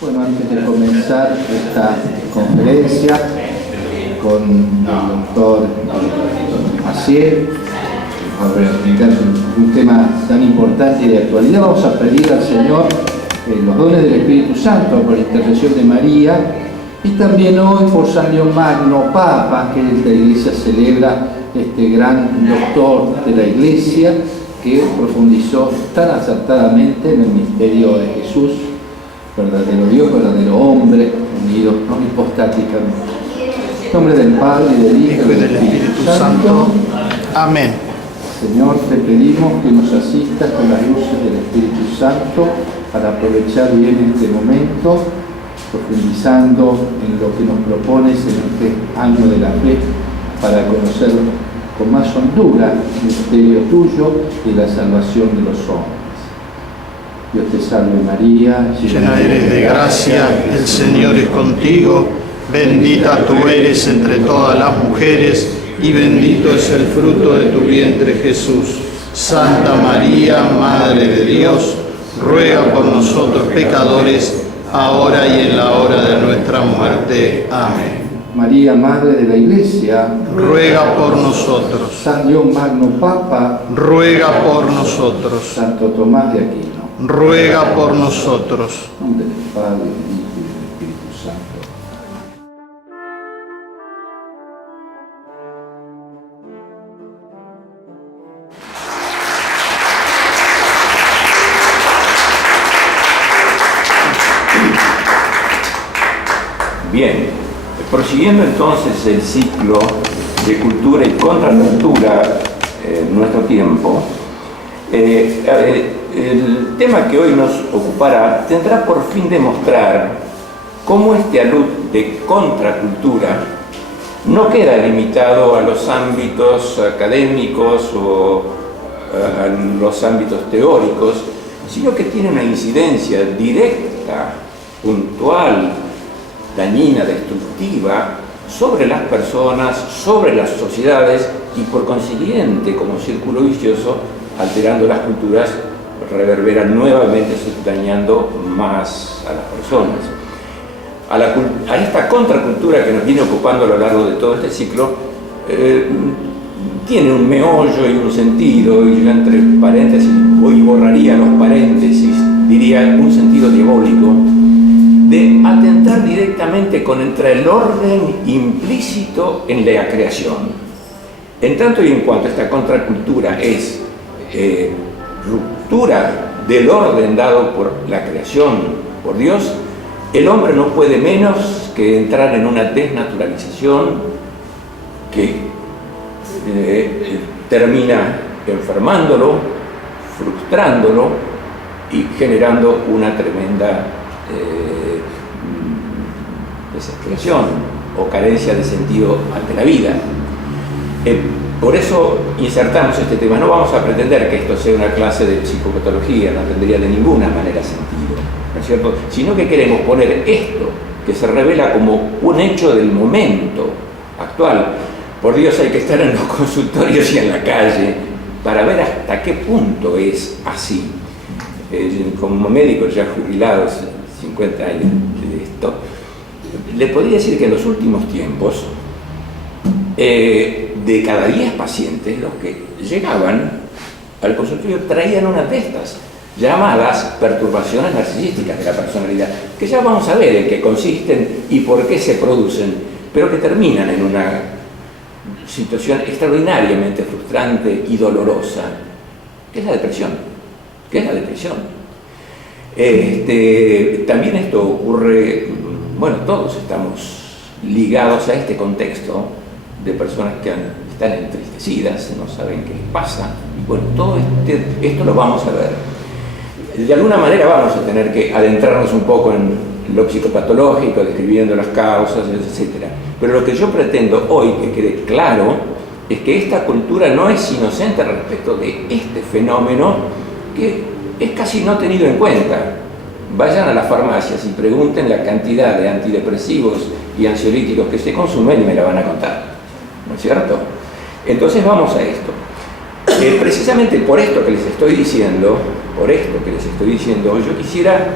Bueno, antes de comenzar esta conferencia con el doctor Maciel, para explicar un tema tan importante y de actualidad, vamos a pedir al Señor los dones del Espíritu Santo por intercesión de María, y también hoy por San León Magno, Papa, que la Iglesia celebra, este gran doctor de la Iglesia, que profundizó tan acertadamente en el misterio de Jesús, verdadero Dios, verdadero hombre, unidos hipostáticamente. En nombre del Padre, y del Hijo, y del Espíritu Santo. Amén. Señor, te pedimos que nos asistas con las luces del Espíritu Santo para aprovechar bien este momento, profundizando en lo que nos propones en este año de la fe, para conocer con más hondura el misterio tuyo y la salvación de los hombres. Dios te salve María, llena eres de gracia, el Señor es contigo, bendita tú eres entre todas las mujeres, y bendito es el fruto de tu vientre Jesús. Santa María, Madre de Dios, ruega por nosotros pecadores, ahora y en la hora de nuestra muerte. Amén. María, Madre de la Iglesia, ruega por nosotros. San León Magno, Papa, ruega por nosotros. Santo Tomás de Aquino, ruega por nosotros. En nombre del Padre, del Hijo y del Espíritu Santo. Bien, prosiguiendo entonces el ciclo de cultura y contracultura en nuestro tiempo, el tema que hoy nos ocupará tendrá por fin de mostrar cómo este alud de contracultura no queda limitado a los ámbitos académicos o a los ámbitos teóricos, sino que tiene una incidencia directa, puntual, dañina, destructiva sobre las personas, sobre las sociedades y por consiguiente, como círculo vicioso, alterando las culturas, reverbera nuevamente dañando más a las personas. A esta contracultura que nos viene ocupando a lo largo de todo este ciclo, tiene un meollo y un sentido, y yo entre paréntesis, hoy borraría los paréntesis, diría un sentido diabólico, de atentar directamente contra el orden implícito en la creación. En tanto y en cuanto esta contracultura es ruptura del orden dado por la creación, por Dios, el hombre no puede menos que entrar en una desnaturalización que termina enfermándolo, frustrándolo y generando una tremenda desesperación o carencia de sentido ante la vida. Por eso insertamos este tema. No vamos a pretender que esto sea una clase de psicopatología, no tendría de ninguna manera sentido, ¿no es cierto? Sino que queremos poner esto, que se revela como un hecho del momento actual. Por Dios, hay que estar en los consultorios y en la calle para ver hasta qué punto es así. Como médico ya jubilado, 50 años de esto, le podría decir que en los últimos tiempos, de cada 10 pacientes, los que llegaban al consultorio traían una de estas llamadas perturbaciones narcisísticas de la personalidad, que ya vamos a ver en qué consisten y por qué se producen, pero que terminan en una situación extraordinariamente frustrante y dolorosa, que es la depresión. También esto ocurre, bueno, todos estamos ligados a este contexto de personas que están entristecidas, no saben qué les pasa, y bueno, todo esto lo vamos a ver. De alguna manera vamos a tener que adentrarnos un poco en lo psicopatológico, describiendo las causas, etc. Pero lo que yo pretendo hoy que quede claro es que esta cultura no es inocente respecto de este fenómeno que es casi no tenido en cuenta. Vayan a las farmacias y pregunten la cantidad de antidepresivos y ansiolíticos que se consumen y me la van a contar, ¿no es cierto? Entonces vamos a esto. Precisamente por esto que les estoy diciendo, yo quisiera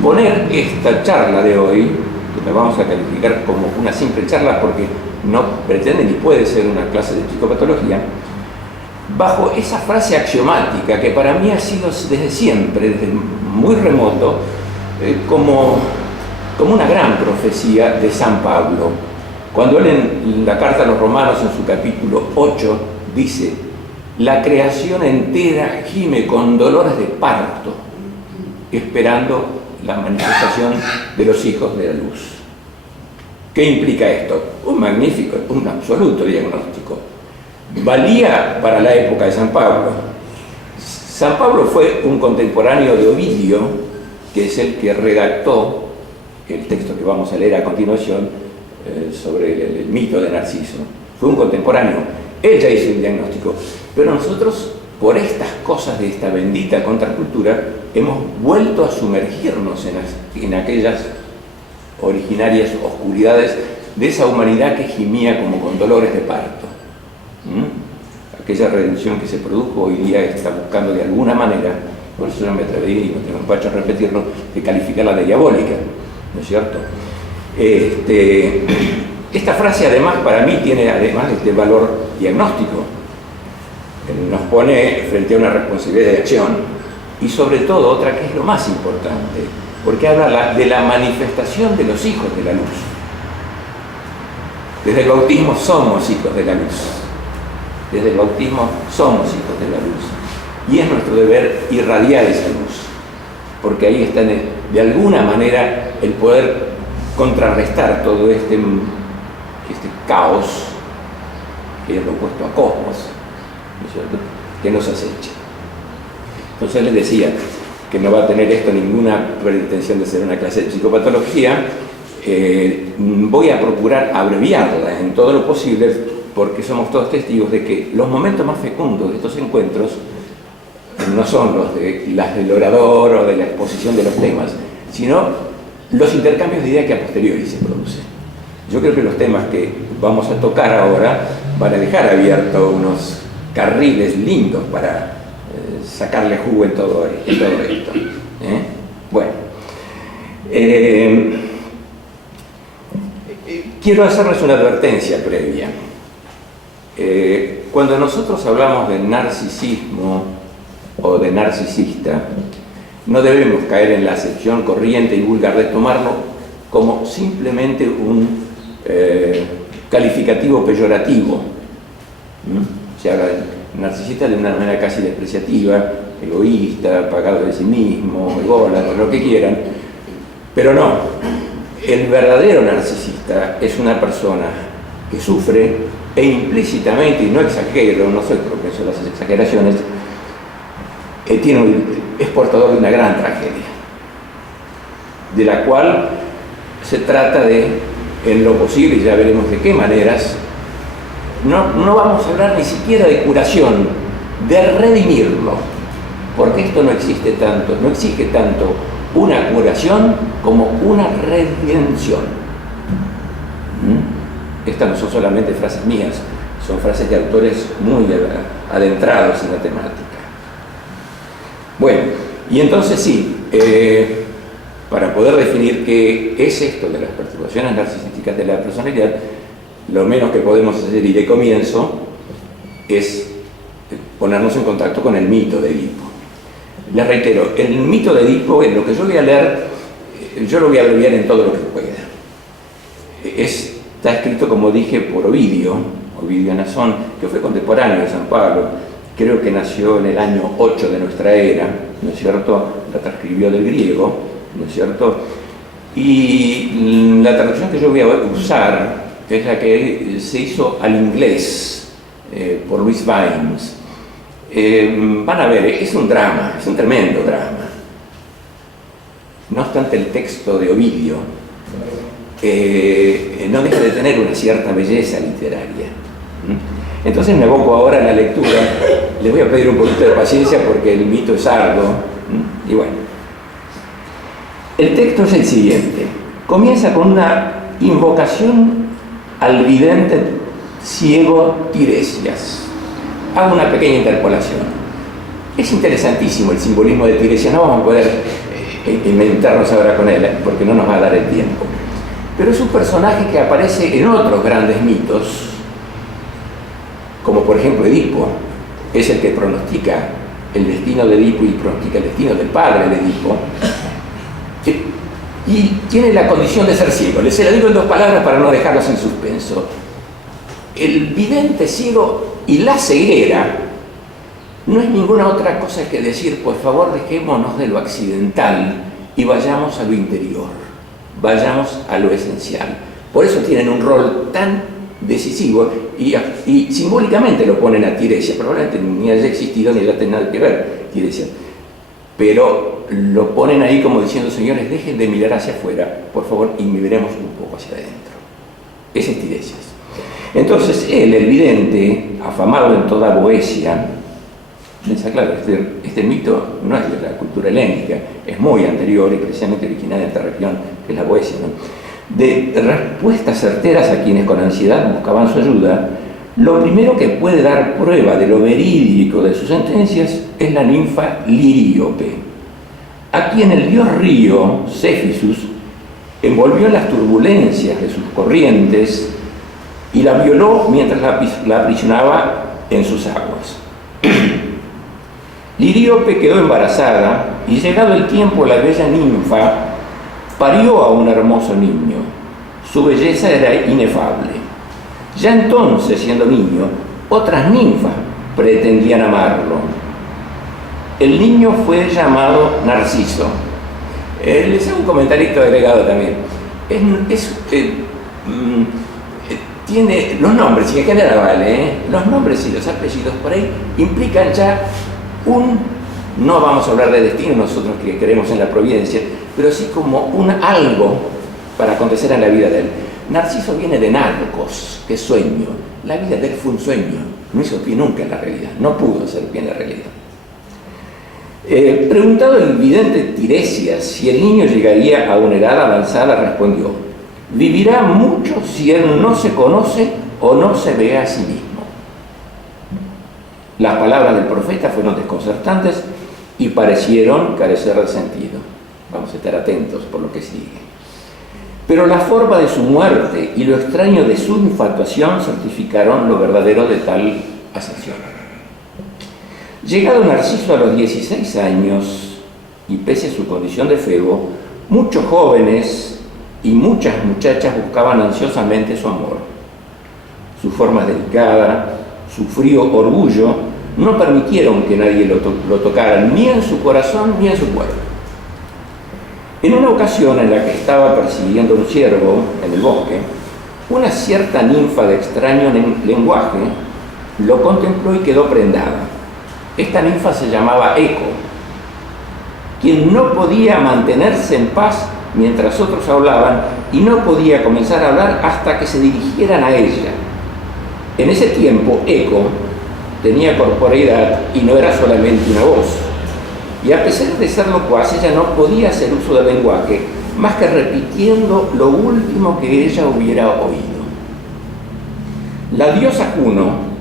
poner esta charla de hoy, que la vamos a calificar como una simple charla porque no pretende ni puede ser una clase de psicopatología, bajo esa frase axiomática que para mí ha sido desde siempre, desde muy remoto, como una gran profecía de San Pablo. Cuando él en la carta a los Romanos, en su capítulo 8, dice: la creación entera gime con dolores de parto, esperando la manifestación de los hijos de la luz. ¿Qué implica esto? Un magnífico, un absoluto diagnóstico. Valía para la época de San Pablo. San Pablo fue un contemporáneo de Ovidio, que es el que redactó el texto que vamos a leer a continuación sobre el mito de Narciso. Fue un contemporáneo. Él ya hizo un diagnóstico. Pero nosotros, por estas cosas de esta bendita contracultura, hemos vuelto a sumergirnos en aquellas originarias oscuridades de esa humanidad que gimía como con dolores de parto. Aquella redención que se produjo hoy día está buscando de alguna manera, por eso no me atrevería, y no tengo empacho a repetirlo, de calificarla de diabólica, ¿no es cierto? Esta frase además para mí tiene además este valor diagnóstico. Nos pone frente a una responsabilidad de acción y sobre todo otra que es lo más importante, porque habla de la manifestación de los hijos de la luz. Desde el bautismo somos hijos de la luz. Desde el bautismo somos hijos de la luz. Y es nuestro deber irradiar esa luz, porque ahí está de alguna manera el poder contrarrestar todo este caos, que es lo opuesto a cosmos, ¿no es cierto?, que nos acecha. Entonces les decía que no va a tener esto ninguna pretensión de ser una clase de psicopatología. Voy a procurar abreviarla en todo lo posible, porque somos todos testigos de que los momentos más fecundos de estos encuentros no son los del orador o de la exposición de los temas, sino los intercambios de ideas que a posteriori se producen. Yo creo que los temas que vamos a tocar ahora van a dejar abiertos unos carriles lindos para sacarle jugo en todo esto. Bueno, quiero hacerles una advertencia previa. Cuando nosotros hablamos de narcisismo o de narcisista, no debemos caer en la acepción corriente y vulgar de tomarlo como simplemente un calificativo peyorativo. Se habla de narcisista de una manera casi despreciativa, egoísta, apagado de sí mismo, ególatra, lo que quieran, pero no. El verdadero narcisista es una persona que sufre e implícitamente, y no exagero, no soy propenso a las exageraciones, es portador de una gran tragedia, de la cual se trata de, en lo posible, y ya veremos de qué maneras, no vamos a hablar ni siquiera de curación, de redimirlo, porque esto no existe tanto, no exige tanto una curación como una redención. Estas no son solamente frases mías, son frases de autores muy adentrados en la temática. Bueno, y entonces sí, para poder definir qué es esto de las perturbaciones narcisísticas de la personalidad, lo menos que podemos hacer, y de comienzo, es ponernos en contacto con el mito de Edipo. Les reitero, el mito de Edipo, en lo que yo voy a leer, yo lo voy a abreviar en todo lo que pueda. Está escrito, como dije, por Ovidio Nasón, que fue contemporáneo de San Pablo. Creo que nació en el año 8 de nuestra era, ¿no es cierto? La transcribió del griego, ¿no es cierto? Y la traducción que yo voy a usar es la que se hizo al inglés por Louis Vimes. Van a ver, es un drama, es un tremendo drama. No obstante, el texto de Ovidio no deja de tener una cierta belleza literaria. Entonces me aboco ahora a la lectura. Les voy a pedir un poquito de paciencia porque el mito es arduo. Y bueno, el texto es el siguiente. Comienza con una invocación al vidente ciego Tiresias. Hago una pequeña interpolación. Es interesantísimo el simbolismo de Tiresias. No vamos a poder inventarnos ahora con él, porque no nos va a dar el tiempo. Pero es un personaje que aparece en otros grandes mitos, como por ejemplo Edipo, es el que pronostica el destino de Edipo y pronostica el destino del padre de Edipo, y tiene la condición de ser ciego. Se lo digo en 2 palabras para no dejarlos en suspenso. El vidente ciego y la ceguera no es ninguna otra cosa que decir, por favor, dejémonos de lo accidental y vayamos a lo interior, vayamos a lo esencial. Por eso tienen un rol tan decisivo y simbólicamente lo ponen a Tiresias. Probablemente ni haya existido ni haya tenido nada que ver Tiresias, pero lo ponen ahí como diciendo, señores, dejen de mirar hacia afuera, por favor, y miremos un poco hacia adentro. Ese es Tiresias. Entonces él, el vidente, afamado en toda Boecia, les aclaro, este mito no es de la cultura helénica, es muy anterior y precisamente originaria de esta región, que es la Boecia, ¿no? De respuestas certeras a quienes con ansiedad buscaban su ayuda, lo primero que puede dar prueba de lo verídico de sus sentencias es la ninfa Liríope, a quien el dios río, Céfisus, envolvió en las turbulencias de sus corrientes y la violó mientras la aprisionaba en sus aguas. Liríope quedó embarazada y llegado el tiempo la bella ninfa parió a un hermoso niño. Su belleza era inefable. Ya entonces, siendo niño, otras ninfas pretendían amarlo. El niño fue llamado Narciso. Les hago un comentarito agregado también. Tiene los nombres, y en general vale, los nombres y los apellidos por ahí implican ya no vamos a hablar de destino nosotros que creemos en la providencia, pero sí como algo para acontecer en la vida de él. Narciso viene de narcos, que es sueño. La vida de él fue un sueño, no hizo pie nunca en la realidad, no pudo hacer pie en la realidad. Preguntado el vidente Tiresias si el niño llegaría a una edad avanzada, respondió: vivirá mucho si él no se conoce o no se ve a sí mismo. Las palabras del profeta fueron desconcertantes y parecieron carecer de sentido. Vamos a estar atentos por lo que sigue. Pero la forma de su muerte y lo extraño de su infatuación certificaron lo verdadero de tal ascensión. Llegado Narciso a los 16 años, y pese a su condición de febo, muchos jóvenes y muchas muchachas buscaban ansiosamente su amor. Su forma delicada, su frío orgullo, no permitieron que nadie lo tocara, ni en su corazón ni en su cuerpo. En una ocasión en la que estaba persiguiendo un ciervo en el bosque, una cierta ninfa de extraño lenguaje lo contempló y quedó prendada. Esta ninfa se llamaba Eco, quien no podía mantenerse en paz mientras otros hablaban y no podía comenzar a hablar hasta que se dirigieran a ella. En ese tiempo, Eco tenía corporeidad y no era solamente una voz. Y a pesar de ser locuaz, ella no podía hacer uso del lenguaje más que repitiendo lo último que ella hubiera oído. La diosa Juno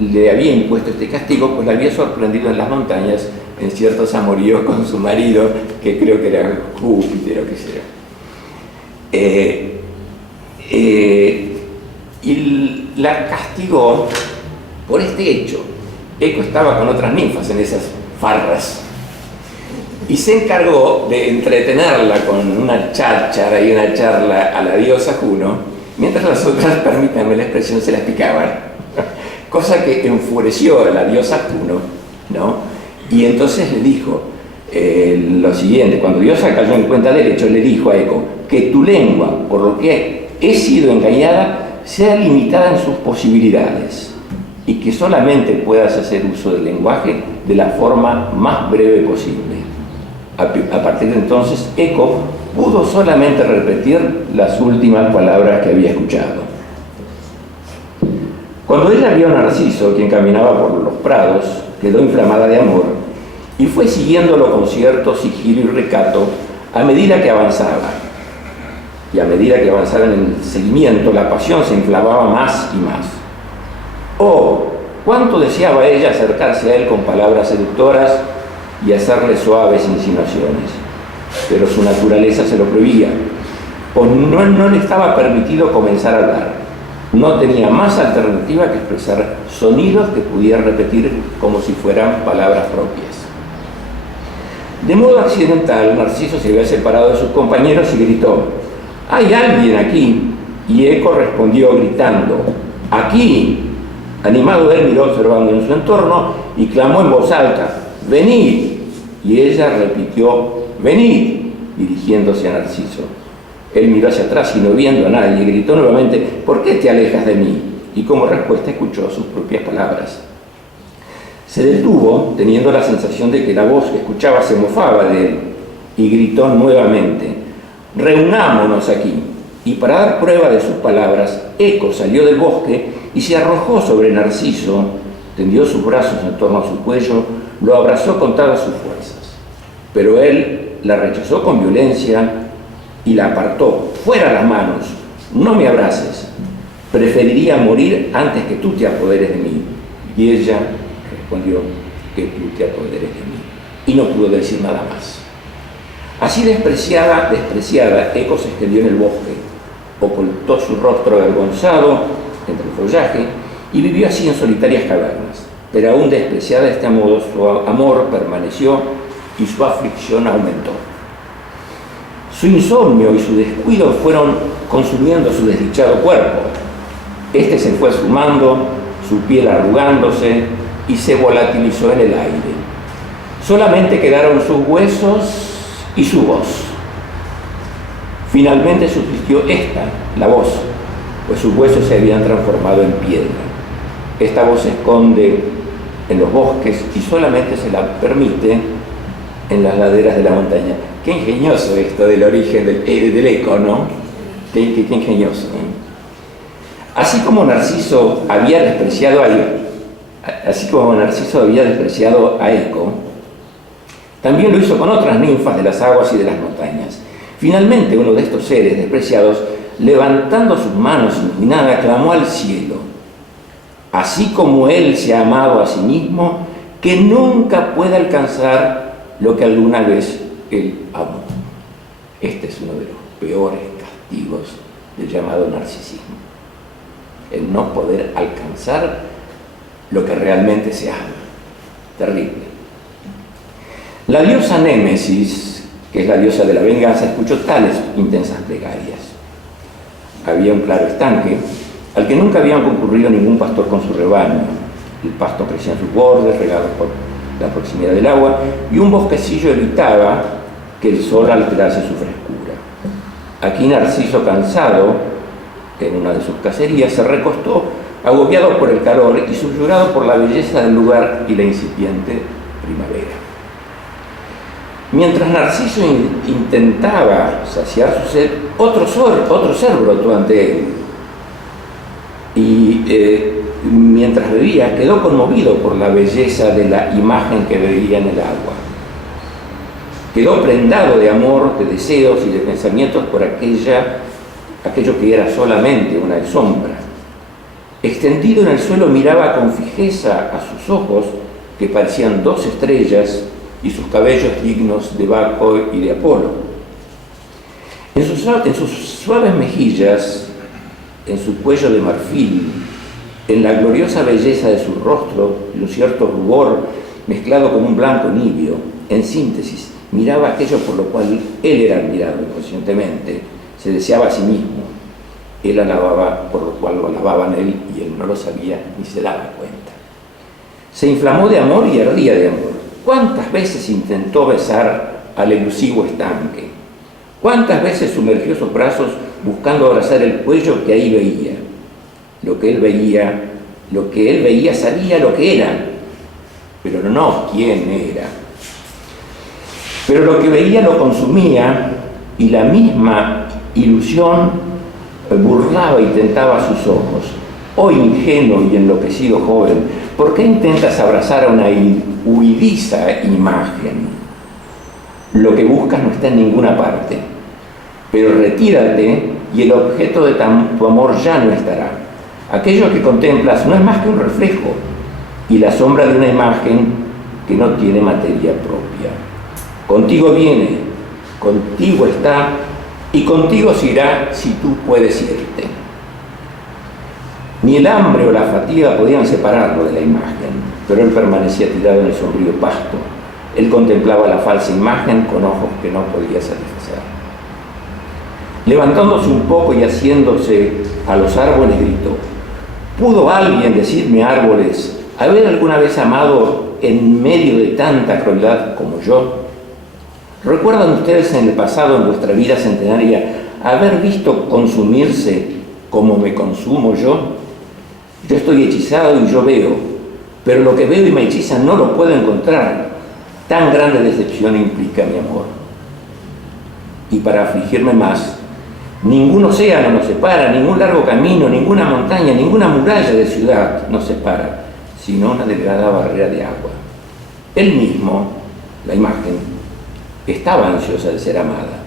le había impuesto este castigo, pues la había sorprendido en las montañas en ciertos amoríos con su marido, que creo que era Júpiter o qué sea. Y la castigó por este hecho. Eco estaba con otras ninfas en esas farras y se encargó de entretenerla con una cháchara y una charla a la diosa Juno, mientras las otras, permítanme la expresión, se las picaban. Cosa que enfureció a la diosa Juno, ¿no? Y entonces le dijo lo siguiente: cuando Diosa cayó en cuenta del hecho, le dijo a Eco que tu lengua, por lo que he sido engañada, sea limitada en sus posibilidades y que solamente puedas hacer uso del lenguaje de la forma más breve posible. A partir de entonces, Eco pudo solamente repetir las últimas palabras que había escuchado. Cuando ella vio a Narciso, quien caminaba por los prados, quedó inflamada de amor y fue siguiéndolo con cierto sigilo y recato a medida que avanzaba. Y a medida que avanzaba en el seguimiento, la pasión se inflamaba más y más. Oh, cuánto deseaba ella acercarse a él con palabras seductoras y hacerle suaves insinuaciones. pero su naturaleza se lo prohibía, pues no le estaba permitido comenzar a hablar. No tenía más alternativa que expresar sonidos que pudiera repetir como si fueran palabras propias. De modo accidental, Narciso se había separado de sus compañeros y gritó: «¡Hay alguien aquí!». Y Eco respondió gritando: «¡Aquí!». Animado, él miró observando en su entorno y clamó en voz alta: «¡Venid!». Y ella repitió: «¡Venid!», dirigiéndose a Narciso. Él miró hacia atrás y no viendo a nadie, gritó nuevamente: «¿Por qué te alejas de mí?». Y como respuesta escuchó sus propias palabras. Se detuvo, teniendo la sensación de que la voz que escuchaba se mofaba de él, y gritó nuevamente: «Reunámonos aquí». Y para dar prueba de sus palabras, Eco salió del bosque y se arrojó sobre Narciso, tendió sus brazos en torno a su cuello, lo abrazó con todas sus fuerzas. Pero él la rechazó con violencia y la apartó: «Fuera las manos, no me abraces, preferiría morir antes que tú te apoderes de mí». Y ella respondió: «Que tú te apoderes de mí». Y no pudo decir nada más. Así despreciada, Eco se extendió en el bosque, ocultó su rostro avergonzado entre el follaje y vivió así en solitarias cavernas. Pero aún despreciada de este modo, su amor permaneció y su aflicción aumentó. Su insomnio y su descuido fueron consumiendo su desdichado cuerpo. Este se fue esfumando, su piel arrugándose y se volatilizó en el aire. Solamente quedaron sus huesos y su voz. Finalmente subsistió esta, la voz, pues sus huesos se habían transformado en piedra. Esta voz se esconde en los bosques y solamente se la permite en las laderas de la montaña. Qué ingenioso esto del origen del eco, ¿no? Qué ingenioso, ¿eh? Así como Narciso había despreciado a Eco, también lo hizo con otras ninfas de las aguas y de las montañas. Finalmente, uno de estos seres despreciados, levantando sus manos indignada, clamó al cielo: «Así como él se ha amado a sí mismo, que nunca pueda alcanzar lo que alguna vez él amó». Este es uno de los peores castigos del llamado narcisismo: el no poder alcanzar lo que realmente se ama. Terrible. La diosa Némesis, que es la diosa de la venganza, escuchó tales intensas plegarias. Había un claro estanque al que nunca habían concurrido ningún pastor con su rebaño. El pasto crecía en sus bordes, regados por la proximidad del agua, y un bosquecillo evitaba que el sol alterase su frescura. Aquí Narciso, cansado en una de sus cacerías, se recostó, agobiado por el calor y subyugado por la belleza del lugar y la incipiente primavera. Mientras Narciso intentaba saciar su sed, otro ser brotó ante él. Y mientras bebía, quedó conmovido por la belleza de la imagen que veía en el agua. Quedó prendado de amor, de deseos y de pensamientos por aquello que era solamente una sombra. Extendido en el suelo, miraba con fijeza a sus ojos, que parecían dos estrellas, y sus cabellos dignos de Baco y de Apolo. En sus suaves mejillas, en su cuello de marfil, en la gloriosa belleza de su rostro y un cierto rubor mezclado con un blanco nibio, en síntesis, miraba aquello por lo cual él era admirado inconscientemente, se deseaba a sí mismo. Él alababa por lo cual lo alababan él, y él no lo sabía ni se daba cuenta. Se inflamó de amor y ardía de amor. ¿Cuántas veces intentó besar al elusivo estanque? ¿Cuántas veces sumergió sus brazos buscando abrazar el cuello que ahí veía? Lo que él veía sabía lo que era, pero no quién era. Pero lo que veía lo consumía, y la misma ilusión burlaba y tentaba sus ojos. Oh ingenuo y enloquecido joven, ¿por qué intentas abrazar a una huidiza imagen? Lo que buscas no está en ninguna parte, pero retírate y el objeto de tu amor ya no estará. Aquello que contemplas no es más que un reflejo y la sombra de una imagen que no tiene materia propia. Contigo viene, contigo está y contigo se irá si tú puedes irte. Ni el hambre o la fatiga podían separarlo de la imagen, pero él permanecía tirado en el sombrío pasto. Él contemplaba la falsa imagen con ojos que no podía satisfacer. Levantándose un poco y haciéndose a los árboles, gritó: ¿pudo alguien decirme, árboles, haber alguna vez amado en medio de tanta crueldad como yo? ¿Recuerdan ustedes en el pasado, en vuestra vida centenaria, haber visto consumirse como me consumo yo? Yo estoy hechizado y yo veo, pero lo que veo y me hechiza no lo puedo encontrar. Tan grande decepción implica mi amor. Y para afligirme más, ningún océano nos separa, ningún largo camino, ninguna montaña, ninguna muralla de ciudad nos separa, sino una delgada barrera de agua. Él mismo, la imagen, estaba ansiosa de ser amada.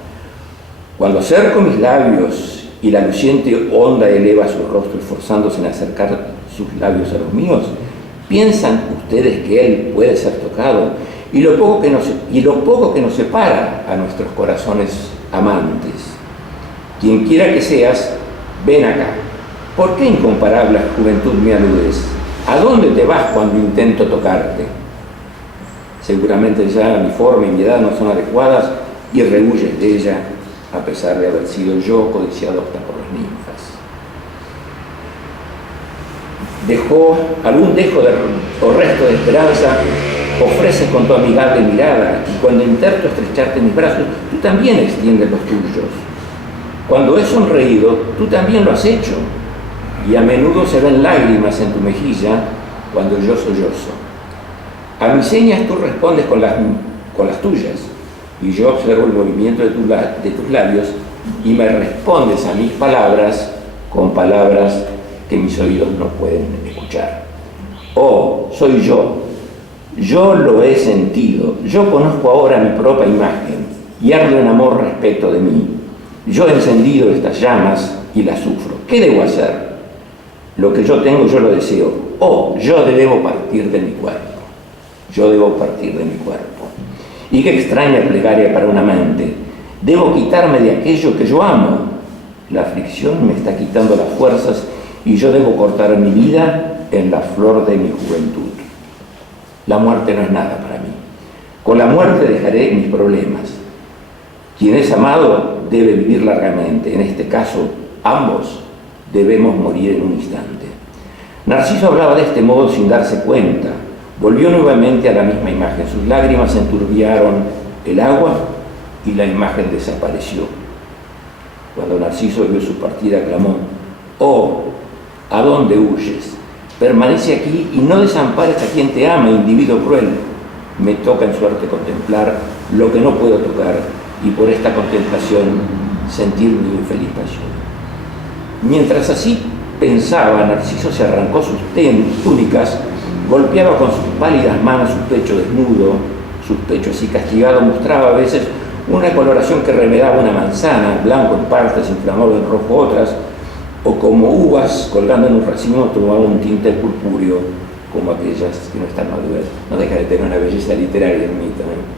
Cuando acerco mis labios y la luciente onda eleva su rostro esforzándose en acercar sus labios a los míos, ¿piensan ustedes que él puede ser tocado? Y lo poco que nos separa a nuestros corazones amantes. Quien quiera que seas, ven acá. ¿Por qué incomparable juventud me aludes? ¿A dónde te vas cuando intento tocarte? Seguramente ya mi forma y mi edad no son adecuadas y rehuyes de ella, a pesar de haber sido yo codiciado hasta por las ninfas. Algún dejo o resto de esperanza ofreces con tu amigable mirada, y cuando intento estrecharte mis brazos, tú también extiendes los tuyos. Cuando he sonreído, tú también lo has hecho, y a menudo se ven lágrimas en tu mejilla cuando yo sollozo. A mis señas tú respondes con las tuyas, y yo observo el movimiento de tus labios y me respondes a mis palabras con palabras que mis oídos no pueden escuchar. Oh, soy yo lo he sentido, yo conozco ahora mi propia imagen y ardo en amor respecto de mí. Yo he encendido estas llamas y las sufro. ¿Qué debo hacer? Lo que yo tengo yo lo deseo. Oh, yo debo partir de mi cuerpo. Yo debo partir de mi cuerpo. Y qué extraña plegaria para un amante. Debo quitarme de aquello que yo amo. La aflicción me está quitando las fuerzas y yo debo cortar mi vida en la flor de mi juventud. La muerte no es nada para mí. Con la muerte dejaré mis problemas. Quien es amado debe vivir largamente. En este caso, ambos debemos morir en un instante. Narciso hablaba de este modo sin darse cuenta. Volvió nuevamente a la misma imagen. Sus lágrimas enturbiaron el agua y la imagen desapareció. Cuando Narciso vio su partida, clamó: «Oh, ¿a dónde huyes? Permanece aquí y no desampares a quien te ama, individuo cruel. Me toca en suerte contemplar lo que no puedo tocar y por esta contemplación sentir mi infeliz pasión». Mientras así pensaba, Narciso se arrancó sus túnicas, golpeaba con sus pálidas manos su pecho desnudo, su pecho así castigado mostraba a veces una coloración que remedaba una manzana, blanco en partes, inflamado en rojo otras, o como uvas colgando en un racimo tomaba un tinte purpúreo, como aquellas que no están maduras. No deja de tener una belleza literaria en mí también.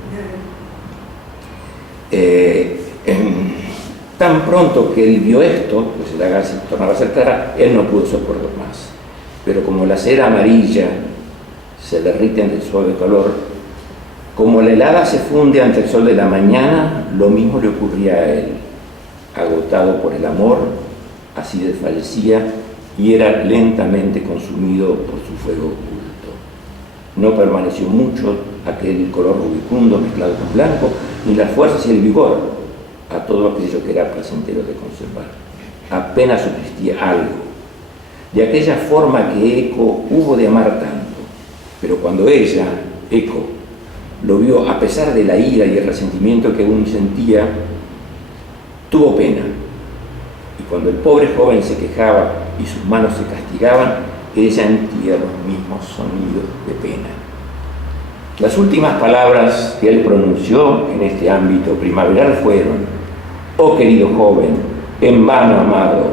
Tan pronto que él vio esto, pues la gas tornaba a ser clara, él no pudo soportar más. Pero como la cera amarilla se derrite ante el suave calor, como la helada se funde ante el sol de la mañana, lo mismo le ocurría a él. Agotado por el amor, así desfallecía y era lentamente consumido por su fuego oculto. No permaneció mucho aquel color rubicundo mezclado con blanco, ni las fuerzas y el vigor a todo aquello que era placentero de conservar. Apenas subsistía algo, de aquella forma que Eco hubo de amar tanto. Pero cuando ella, Eco, lo vio, a pesar de la ira y el resentimiento que aún sentía, tuvo pena. Y cuando el pobre joven se quejaba y sus manos se castigaban, ella emitía los mismos sonidos de pena. Las últimas palabras que él pronunció en este ámbito primaveral fueron: «Oh querido joven, en vano amado».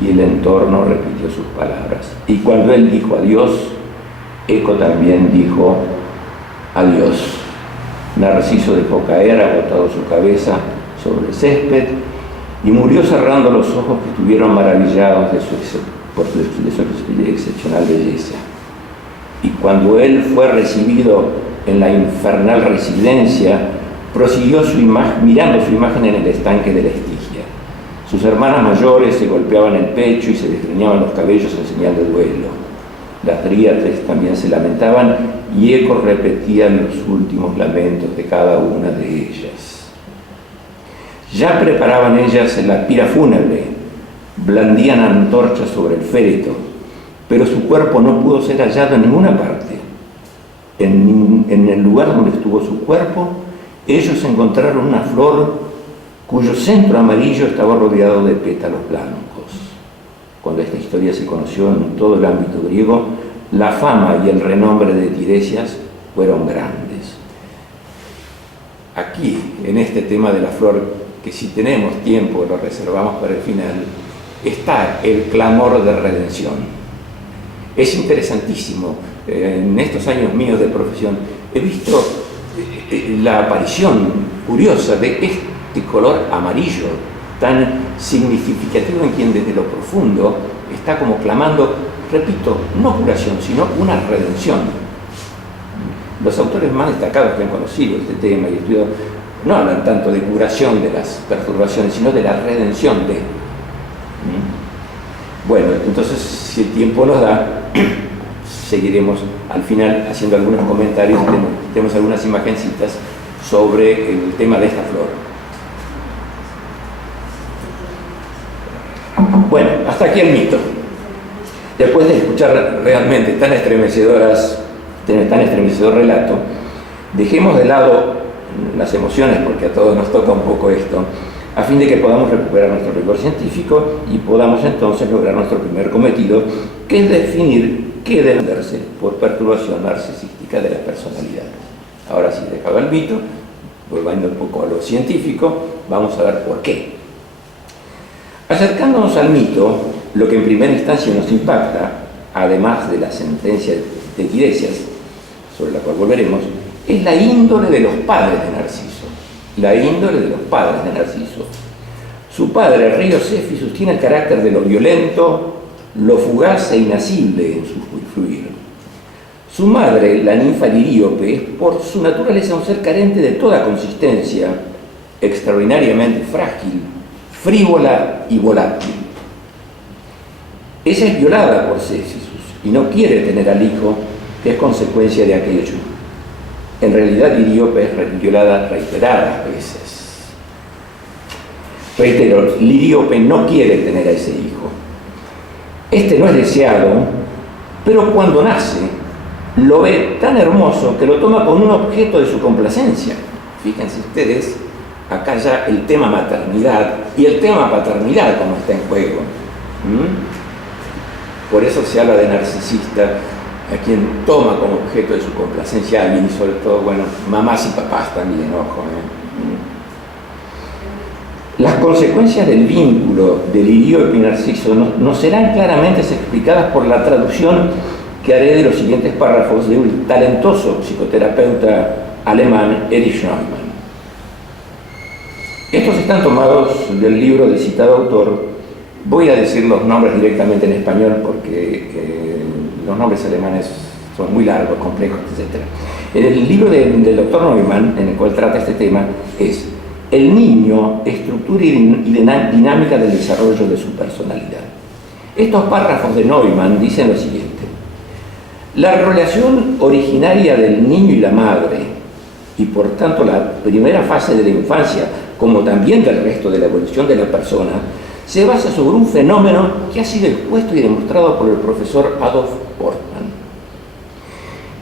Y el entorno repitió sus palabras. Y cuando él dijo adiós, Eco también dijo adiós. Narciso dejó caer, agotado su cabeza, sobre el césped y murió cerrando los ojos que estuvieron maravillados de su excepcional belleza. Y cuando él fue recibido en la infernal residencia, prosiguió mirando su imagen en el estanque de la Estigia. Sus hermanas mayores se golpeaban el pecho y se desgreñaban los cabellos en señal de duelo. Las dríades también se lamentaban y ecos repetían los últimos lamentos de cada una de ellas. Ya preparaban ellas la pira fúnebre, blandían antorchas sobre el féretro, pero su cuerpo no pudo ser hallado en ninguna parte. En el lugar donde estuvo su cuerpo, ellos encontraron una flor cuyo centro amarillo estaba rodeado de pétalos blancos. Cuando esta historia se conoció en todo el ámbito griego, la fama y el renombre de Tiresias fueron grandes. Aquí, en este tema de la flor, que si tenemos tiempo lo reservamos para el final, está el clamor de redención. Es interesantísimo. En estos años míos de profesión he visto la aparición curiosa de este color amarillo tan significativo en quien desde lo profundo está como clamando, repito, no curación, sino una redención. Los autores más destacados que han conocido este tema y estudiado no hablan tanto de curación de las perturbaciones, sino de la redención de. Bueno, entonces, si el tiempo nos da, seguiremos al final haciendo algunos comentarios, tenemos algunas imagencitas sobre el tema de esta flor. Bueno, hasta aquí el mito. Después de escuchar realmente tan estremecedor relato, dejemos de lado las emociones, porque a todos nos toca un poco esto, a fin de que podamos recuperar nuestro rigor científico y podamos entonces lograr nuestro primer cometido, que es definir qué debe hacerse por perturbación narcisística de la personalidad. Ahora sí, dejado el mito, volviendo un poco a lo científico, vamos a ver por qué. Acercándonos al mito, lo que en primera instancia nos impacta, además de la sentencia de Tiresias, sobre la cual volveremos, es la índole de los padres de Narciso. La índole de los padres de Narciso. Su padre, el río Céfisus, tiene el carácter de lo violento, lo fugaz e inacible en su fluir. Su madre, la ninfa Liríope, es por su naturaleza un ser carente de toda consistencia, extraordinariamente frágil, frívola y volátil. Ella es violada por Céfisus y no quiere tener al hijo, que es consecuencia de aquello. En realidad, Liríope es violada reiteradas veces. Reitero, Liríope no quiere tener a ese hijo. Este no es deseado, pero cuando nace, lo ve tan hermoso que lo toma como un objeto de su complacencia. Fíjense ustedes, acá ya el tema maternidad y el tema paternidad como está en juego. Por eso se habla de narcisista, a quien toma como objeto de su complacencia a alguien, y sobre todo, bueno, mamás y papás también, ojo. Las consecuencias del vínculo de Liríope y Narciso no serán claramente explicadas por la traducción que haré de los siguientes párrafos de un talentoso psicoterapeuta alemán, Erich Neumann. Estos están tomados del libro del citado autor. Voy a decir los nombres directamente en español porque los nombres alemanes son muy largos, complejos, etc. El libro del doctor Neumann, en el cual trata este tema, es El niño, estructura y dinámica del desarrollo de su personalidad. Estos párrafos de Neumann dicen lo siguiente: la relación originaria del niño y la madre, y por tanto la primera fase de la infancia, como también del resto de la evolución de la persona, se basa sobre un fenómeno que ha sido expuesto y demostrado por el profesor Adolf Portman.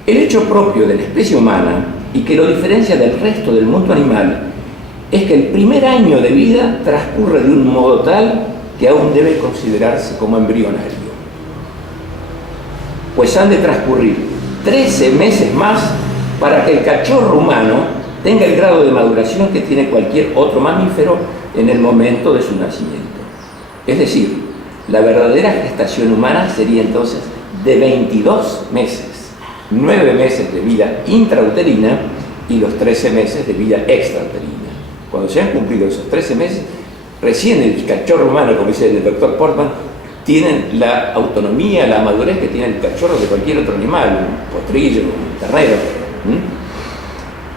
El hecho propio de la especie humana, y que lo diferencia del resto del mundo animal, es que el primer año de vida transcurre de un modo tal que aún debe considerarse como embrionario. Pues han de transcurrir 13 meses más para que el cachorro humano tenga el grado de maduración que tiene cualquier otro mamífero en el momento de su nacimiento. Es decir, la verdadera gestación humana sería entonces de 22 meses, 9 meses de vida intrauterina y los 13 meses de vida extrauterina. Cuando se han cumplido esos 13 meses, recién el cachorro humano, como dice el doctor Portman, tienen la autonomía, la madurez que tiene el cachorro de cualquier otro animal, un potrillo, un ternero.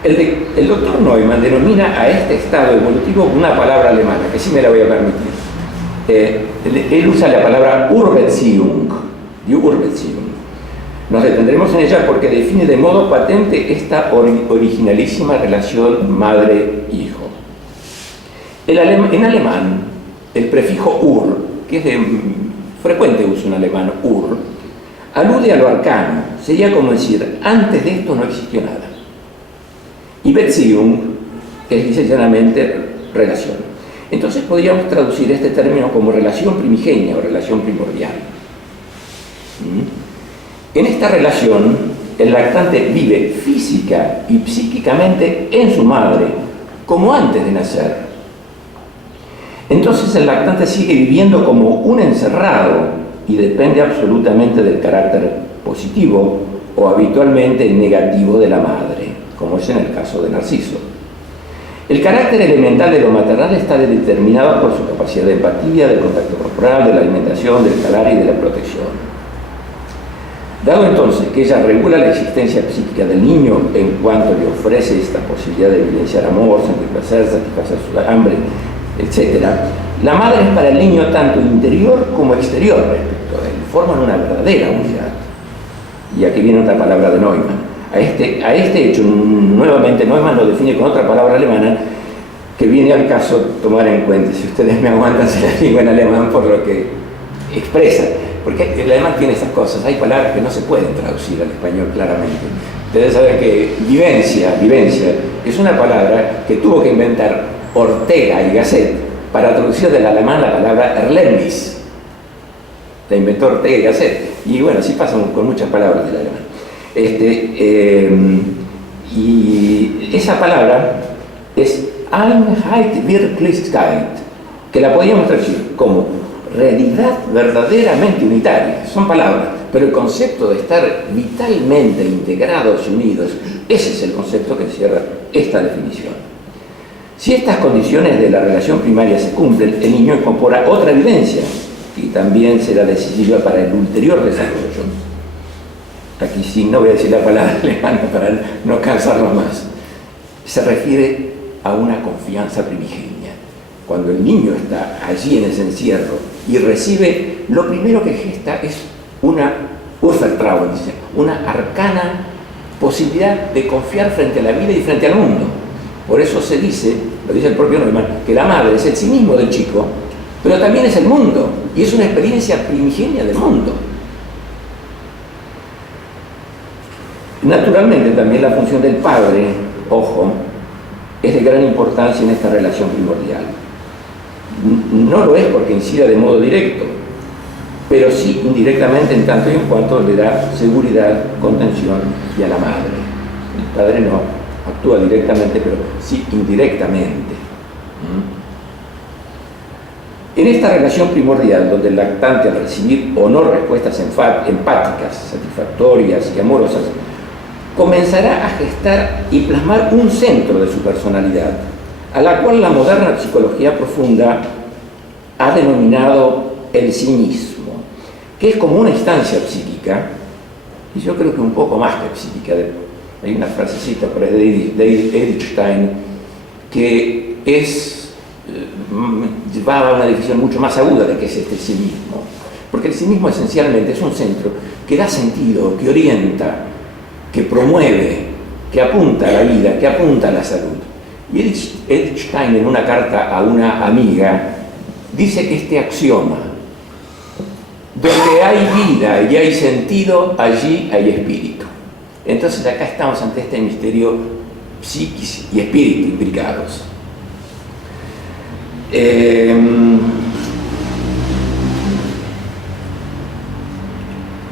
El doctor Neumann denomina a este estado evolutivo una palabra alemana, que sí me la voy a permitir. Él usa la palabra Urbeziehung, die Urbeziehung. Nos detendremos en ella porque define de modo patente esta originalísima relación madre-hijo. En alemán, el prefijo ur, que es de frecuente uso en alemán, ur, alude a lo arcano, sería como decir, antes de esto no existió nada. Y Beziehung es llanamente relación. Entonces podríamos traducir este término como relación primigenia o relación primordial. En esta relación, el lactante vive física y psíquicamente en su madre, como antes de nacer. Entonces el lactante sigue viviendo como un encerrado y depende absolutamente del carácter positivo o habitualmente negativo de la madre, como es en el caso de Narciso. El carácter elemental de lo maternal está determinado por su capacidad de empatía, del contacto corporal, de la alimentación, del calar y de la protección. Dado entonces que ella regula la existencia psíquica del niño en cuanto le ofrece esta posibilidad de vivenciar amor, sentir placer, satisfacer su hambre, etc., la madre es para el niño tanto interior como exterior respecto a él, forman una verdadera unidad. Y aquí viene otra palabra de Neumann. A este hecho, nuevamente Neumann lo define con otra palabra alemana que viene al caso tomar en cuenta. Si ustedes me aguantan, se la digo en alemán por lo que expresa. Porque el alemán tiene esas cosas, hay palabras que no se pueden traducir al español claramente. Ustedes saben que vivencia, es una palabra que tuvo que inventar Ortega y Gasset para traducir del alemán la palabra Erlebnis. La inventó Ortega y Gasset. Y bueno, así pasa con muchas palabras del alemán. Y esa palabra es Einheit Wirklichkeit, que la podríamos traducir como realidad verdaderamente unitaria. Son palabras, pero el concepto de estar vitalmente integrados y unidos, ese es el concepto que encierra esta definición. Si estas condiciones de la relación primaria se cumplen, el niño incorpora otra evidencia y también será decisiva para el ulterior desarrollo. Aquí sí no voy a decir la palabra alemana para no cansarlo más. Se refiere a una confianza primigenia. Cuando el niño está allí en ese encierro y recibe, lo primero que gesta es una Urvertrauen, dice, una arcana posibilidad de confiar frente a la vida y frente al mundo. Por eso se dice, lo dice el propio Neumann, que la madre es el sí mismo del chico, pero también es el mundo, y es una experiencia primigenia del mundo. Naturalmente también la función del padre, ojo, es de gran importancia en esta relación primordial. No lo es porque incida de modo directo, pero sí indirectamente en tanto y en cuanto le da seguridad, contención y a la madre. El padre no actúa directamente, pero sí indirectamente. En esta relación primordial, donde el lactante al recibir o no respuestas empáticas, satisfactorias y amorosas, comenzará a gestar y plasmar un centro de su personalidad, a la cual la moderna psicología profunda ha denominado el sí mismo, que es como una instancia psíquica, y yo creo que un poco más que psíquica. Hay una frasecita por ahí de Edith Stein que va a una definición mucho más aguda de qué es este sí mismo, porque el sí mismo esencialmente es un centro que da sentido, que orienta, que promueve, que apunta a la vida, que apunta a la salud. Y Edith Stein, en una carta a una amiga, dice que este axioma: donde hay vida y hay sentido, allí hay espíritu. Entonces acá estamos ante este misterio psiquis y espíritu imbricados.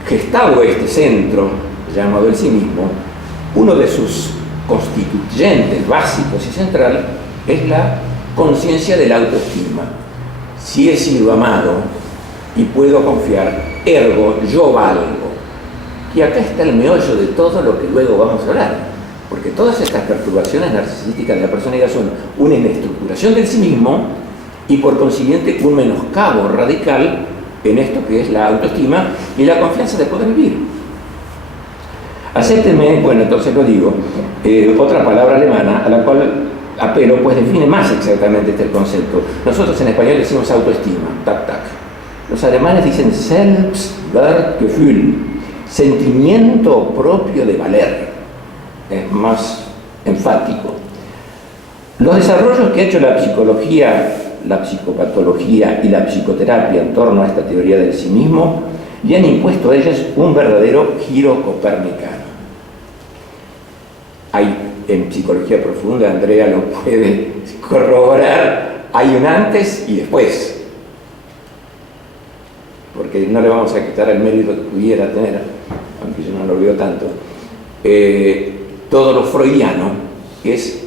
Gestado este centro, llamado el sí mismo, uno de sus constituyentes básicos y central es la conciencia de la autoestima. Si he sido amado y puedo confiar, ergo yo valgo. Y acá está el meollo de todo lo que luego vamos a hablar. porque todas estas perturbaciones narcisísticas de la personalidad son una inestructuración del sí mismo y por consiguiente un menoscabo radical en esto que es la autoestima y la confianza de poder vivir. Acépteme, bueno, entonces lo digo, otra palabra alemana a la cual apelo, pues define más exactamente este concepto. Nosotros en español decimos autoestima, tac, tac. Los alemanes dicen Selbstwertgefühl, sentimiento propio de valer. Es más enfático. Los desarrollos que ha hecho la psicología, la psicopatología y la psicoterapia en torno a esta teoría del sí mismo le han impuesto a ellas un verdadero giro copernicano. Hay en psicología profunda, Andrea lo puede corroborar, hay un antes y después. Porque no le vamos a quitar el mérito que pudiera tener, aunque yo no lo veo tanto. Todo lo freudiano es,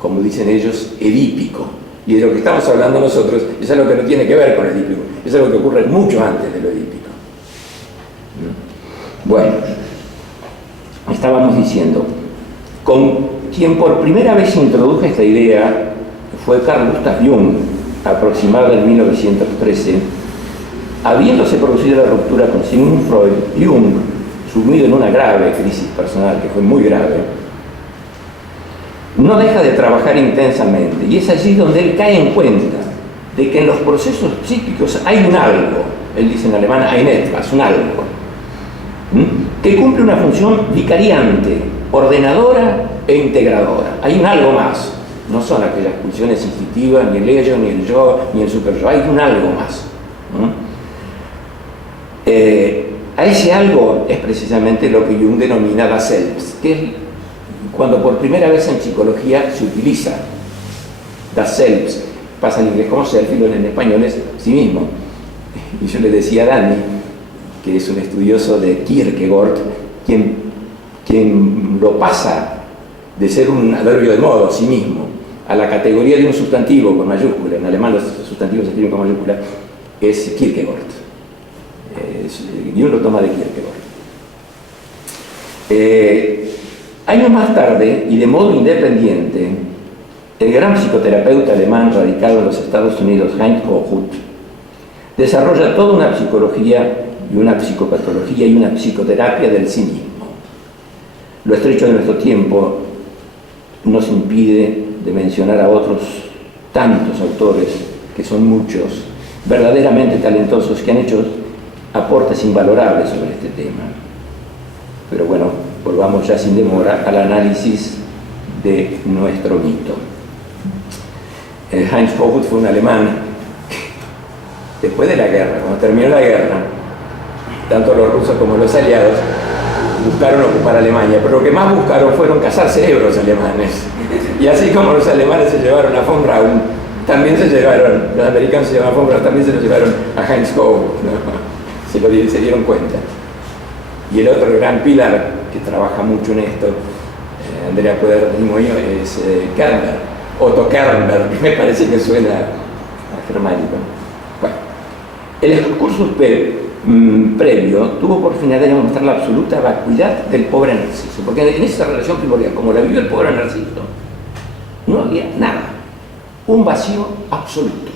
como dicen ellos, edípico. Y de lo que estamos hablando nosotros es algo que no tiene que ver con el edípico, es algo que ocurre mucho antes de lo edípico. Bueno, estábamos diciendo, con quien por primera vez introdujo esta idea fue Carl Gustav Jung, aproximado en 1913. Habiéndose producido la ruptura con Sigmund Freud, Jung, sumido en una grave crisis personal, que fue muy grave, no deja de trabajar intensamente, y es allí donde él cae en cuenta de que en los procesos psíquicos hay un algo, él dice en alemán ein etwas, un algo, que cumple una función vicariante, ordenadora e integradora. Hay un algo más, no son aquellas pulsiones instintivas, ni el ello, ni el yo, ni el super yo, hay un algo más. A ese algo es precisamente lo que Jung denomina das Selbst, que es cuando por primera vez en psicología se utiliza das Selbst, pasa en inglés como self y en español es sí mismo. Y yo le decía a Dani, que es un estudioso de Kierkegaard, quien lo pasa de ser un adverbio de modo, sí mismo, a la categoría de un sustantivo con mayúscula, en alemán los sustantivos se escriben con mayúscula, es Kierkegaard. Jung lo toma de Kierkegaard. Años más tarde, y de modo independiente, el gran psicoterapeuta alemán radicado en los Estados Unidos, Heinz Kohut, desarrolla toda una psicología y una psicopatología y una psicoterapia del sí mismo. Lo estrecho de nuestro tiempo nos impide de mencionar a otros tantos autores, que son muchos, verdaderamente talentosos, que han hecho aportes invalorables sobre este tema. Pero bueno, volvamos ya sin demora al análisis de nuestro mito. Heinz Kohut fue un alemán que, después de la guerra, cuando terminó la guerra, tanto los rusos como los aliados buscaron ocupar Alemania, pero lo que más buscaron fueron cazar cerebros alemanes. Y así como los alemanes se llevaron a von Braun, también se llevaron, los americanos se llevaron a von Braun, también se lo llevaron a Heinz Kohut, ¿no? Se dieron cuenta. Y el otro gran pilar que trabaja mucho en esto, Andrea puede ver mismo yo, es Kernberg, Otto Kernberg, que me parece que suena a germánico. Bueno, el excursus previo tuvo por finalidad de mostrar la absoluta vacuidad del pobre Narciso, porque en esa relación primordial, como la vivió el pobre Narciso, no había nada, un vacío absoluto.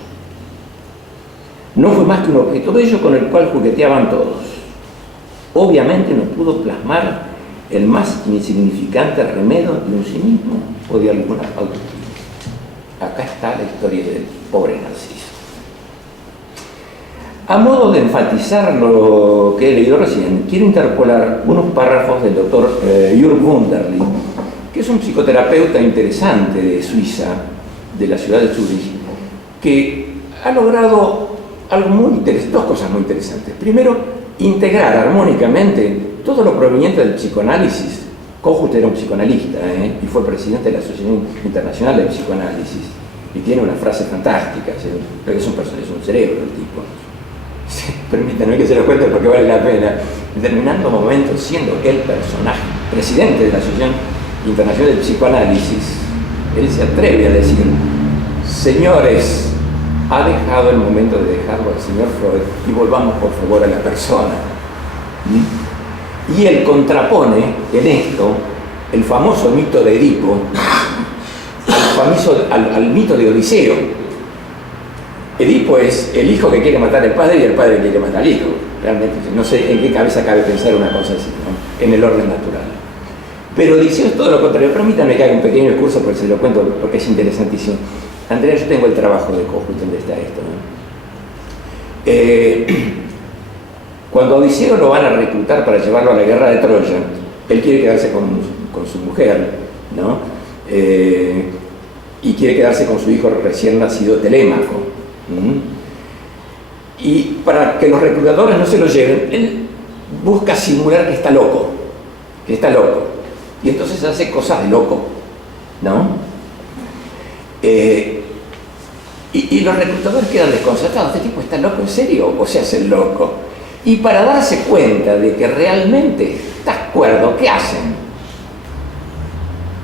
No fue más que un objeto bello con el cual jugueteaban todos. Obviamente no pudo plasmar el más insignificante remedio de un sí mismo o de alguna autoestima. Acá está la historia del pobre Narciso. A modo de enfatizar lo que he leído recién, quiero interpolar unos párrafos del doctor Jürg Wunderlich, que es un psicoterapeuta interesante de Suiza, de la ciudad de Zúrich, que ha logrado algo muy interesante, dos cosas muy interesantes. Primero, integrar armónicamente todo lo proveniente del psicoanálisis. Kohut era un psicoanalista y fue presidente de la Asociación Internacional de Psicoanálisis y tiene una frase fantástica, pero es un cerebro el tipo. Permítanme que se lo cuente porque vale la pena. En determinado momento, siendo el personaje, presidente de la Asociación Internacional de Psicoanálisis, él se atreve a decir: señores, ha dejado el momento de dejarlo al señor Freud y volvamos por favor a la persona. Y él contrapone en esto el famoso mito de Edipo al mito de Odiseo. Edipo es el hijo que quiere matar al padre y el padre que quiere matar al hijo. Realmente no sé en qué cabeza cabe pensar una cosa así, ¿no? En el orden natural. Pero Odiseo es todo lo contrario. Permítanme que haga un pequeño discurso porque se lo cuento porque es interesantísimo. Andrea, yo tengo el trabajo de Cojut donde está esto, ¿no? Cuando a Odiseo lo van a reclutar para llevarlo a la guerra de Troya, él quiere quedarse con su mujer, ¿no? Y quiere quedarse con su hijo recién nacido Telémaco. Y para que los reclutadores no se lo lleven, él busca simular que está loco, y entonces hace cosas de loco, ¿no? Y los reclutadores quedan desconcertados. ¿Este tipo está loco en serio o se hace el loco? Y para darse cuenta de que realmente está cuerdo, ¿qué hacen?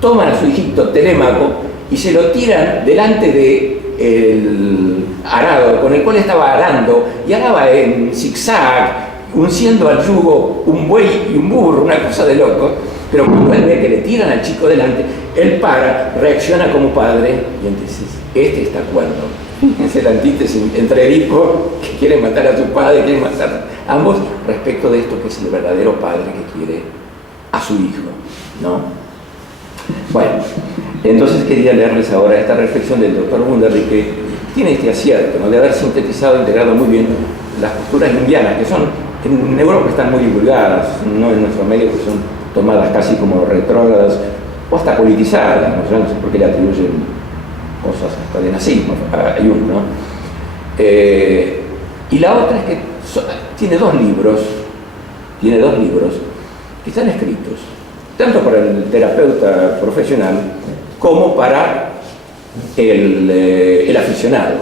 Toman a su hijito Telémaco y se lo tiran delante del arado con el cual estaba arando, y araba en zigzag, unciendo al yugo un buey y un burro, una cosa de loco. Pero cuando él ve que le tiran al chico delante, él para, reacciona como padre, y entonces este está cuerdo. Es el antítesis entre Edipo, que quiere matar a su padre, quiere matar a ambos, respecto de esto que es el verdadero padre que quiere a su hijo, ¿no? Bueno, entonces quería leerles ahora esta reflexión del doctor Wunderlich, que tiene este acierto, ¿no?, de haber sintetizado e integrado muy bien las posturas junguianas, que son, en Europa están muy divulgadas, no en nuestro medio, que son tomadas casi como retrógradas o hasta politizadas, ¿no? Yo no sé por qué le atribuyen cosas hasta de nazismo a Jung, ¿no? Y la otra es que tiene dos libros que están escritos tanto para el terapeuta profesional como para el aficionado.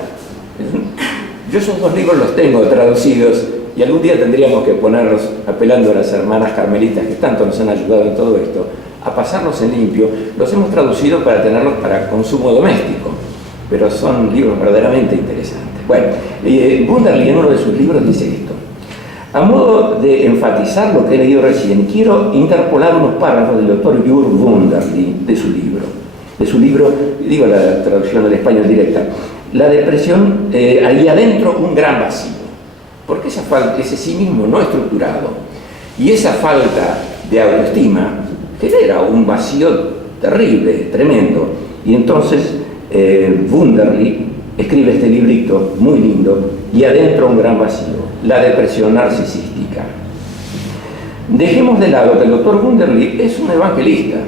Yo esos dos libros los tengo traducidos y algún día tendríamos que ponerlos, apelando a las hermanas carmelitas que tanto nos han ayudado en todo esto, a pasarlos en limpio. Los hemos traducido para tenerlos para consumo doméstico, pero son libros verdaderamente interesantes. Bueno, Wunderlich en uno de sus libros dice esto: a modo de enfatizar lo que he leído recién, quiero interpolar unos párrafos del doctor Jürg Wunderlich de su libro, digo la traducción al español directa, La depresión, ahí adentro un gran vacío. Porque ese sí mismo no estructurado y esa falta de autoestima genera un vacío terrible, tremendo. Y entonces Wunderlich escribe este librito muy lindo, Y adentro un gran vacío, la depresión narcisística. Dejemos de lado que el doctor Wunderlich es un evangelista,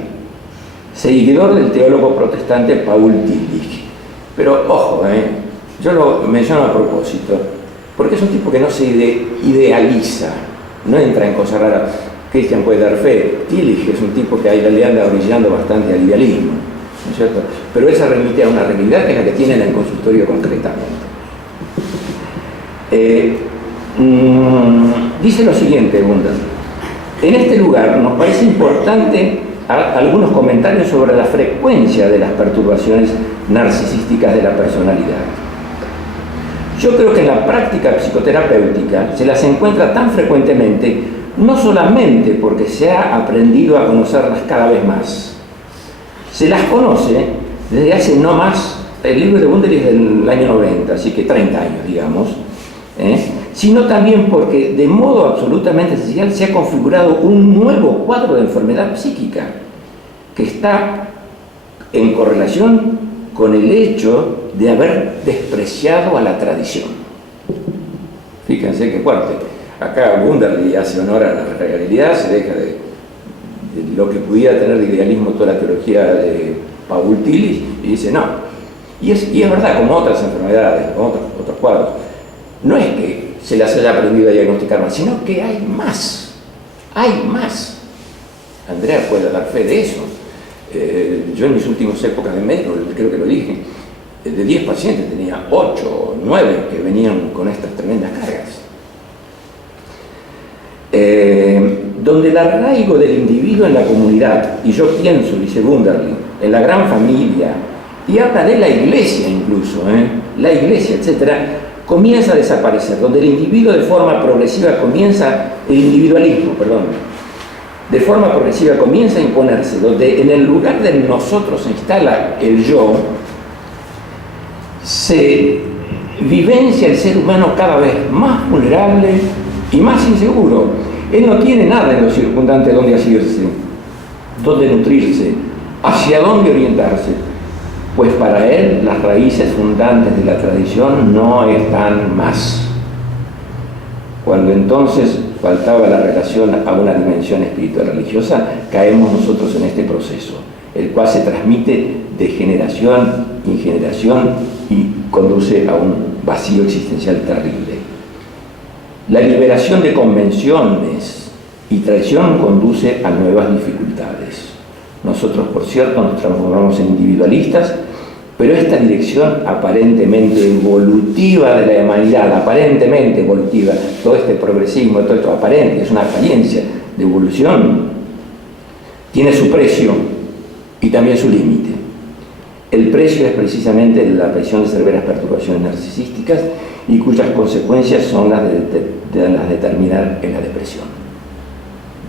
seguidor del teólogo protestante Paul Tillich. Pero ojo, yo lo menciono a propósito, porque es un tipo que no se idealiza, no entra en cosas raras. Christian puede dar fe, Tillich es un tipo que ahí le anda orillando bastante al idealismo, ¿no es cierto? Pero él se remite a una realidad que es la que tiene en el consultorio concretamente. Dice lo siguiente, Wunderlich: en este lugar nos parece importante algunos comentarios sobre la frecuencia de las perturbaciones narcisísticas de la personalidad. Yo creo que en la práctica psicoterapéutica se las encuentra tan frecuentemente no solamente porque se ha aprendido a conocerlas cada vez más, se las conoce desde hace no más, el libro de Wunderlich es del año 90, así que 30 años, digamos, sino también porque de modo absolutamente esencial se ha configurado un nuevo cuadro de enfermedad psíquica que está en correlación con el hecho de haber despreciado a la tradición. Fíjense qué fuerte. Acá Wunderlich hace honor a la realidad, se deja de lo que pudiera tener de idealismo toda la teología de Paul Tillich y dice no. Y es verdad, como otras enfermedades, como otros cuadros, no es que se las haya aprendido a diagnosticar más, sino que hay más. Hay más. Andrea puede dar fe de eso. Yo en mis últimas épocas de médico, creo que lo dije, de 10 pacientes tenía 8 o 9 que venían con estas tremendas cargas. Donde el arraigo del individuo en la comunidad, y yo pienso, dice Wunderlich, en la gran familia, y habla de la iglesia incluso, la iglesia, etcétera, comienza a desaparecer, donde el individuo de forma progresiva el individualismo, de forma progresiva comienza a imponerse, donde en el lugar del nosotros se instala el yo, se vivencia el ser humano cada vez más vulnerable y más inseguro. Él no tiene nada en lo circundante donde asirse, donde nutrirse, hacia dónde orientarse, pues para él las raíces fundantes de la tradición no están más. Cuando entonces faltaba la relación a una dimensión espiritual religiosa, caemos nosotros en este proceso, el cual se transmite de generación en generación y conduce a un vacío existencial terrible. La liberación de convenciones y tradición conduce a nuevas dificultades. Nosotros, por cierto, nos transformamos en individualistas, pero esta dirección aparentemente evolutiva de la humanidad, aparentemente evolutiva, todo este progresismo, todo esto aparente, es una apariencia de evolución, tiene su precio y también su límite. El precio es precisamente la aparición de severas perturbaciones narcisísticas y cuyas consecuencias son las de terminar en la depresión.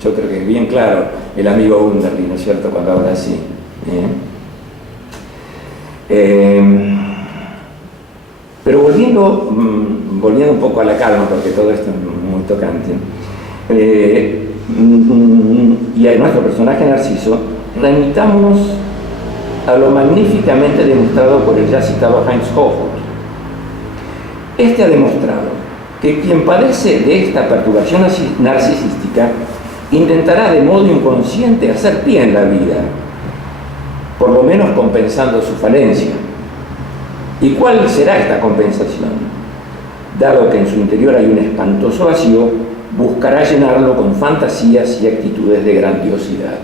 Yo creo que es bien claro el amigo Underly, ¿no es cierto?, cuando habla así. Pero volviendo un poco a la calma, porque todo esto es muy tocante, y a nuestro personaje Narciso, remitámonos a lo magníficamente demostrado por el ya citado Heinz Hochhuth. Este ha demostrado que quien padece de esta perturbación narcisística intentará de modo inconsciente hacer pie en la vida, por lo menos compensando su falencia. ¿Y cuál será esta compensación? Dado que en su interior hay un espantoso vacío, buscará llenarlo con fantasías y actitudes de grandiosidad.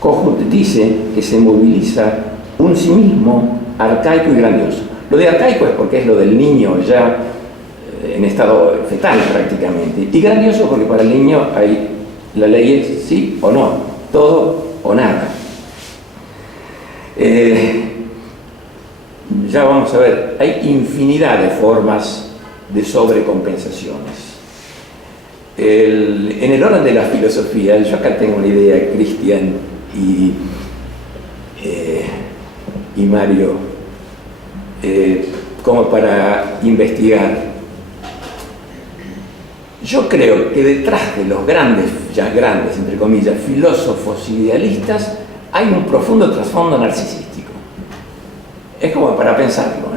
Hochhuth dice que se moviliza un sí mismo arcaico y grandioso. Lo de arcaico es porque es lo del niño ya en estado fetal prácticamente, y grandioso porque para el niño la ley es sí o no, todo o nada. Ya vamos a ver, hay infinidad de formas de sobrecompensaciones. En el orden de la filosofía, yo acá tengo una idea, Cristian y Mario, como para investigar. Yo creo que detrás de los grandes, entre comillas, filósofos idealistas, hay un profundo trasfondo narcisístico. Es como para pensarlo,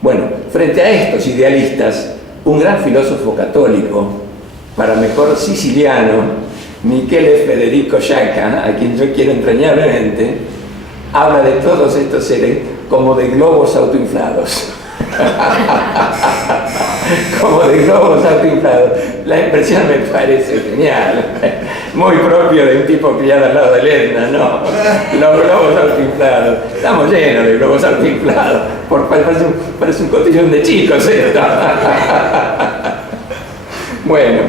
Bueno, frente a estos idealistas, un gran filósofo católico, para mejor siciliano, Michele Federico Sciacca, a quien yo quiero entrañablemente, habla de todos estos seres como de globos autoinflados. Como de globos autoinflados. La expresión me parece genial, muy propio de un tipo criado al lado del Etna, ¿no? Los globos autoinflados. Estamos llenos de globos autoinflados. Parece un cotillón de chicos esto. Bueno,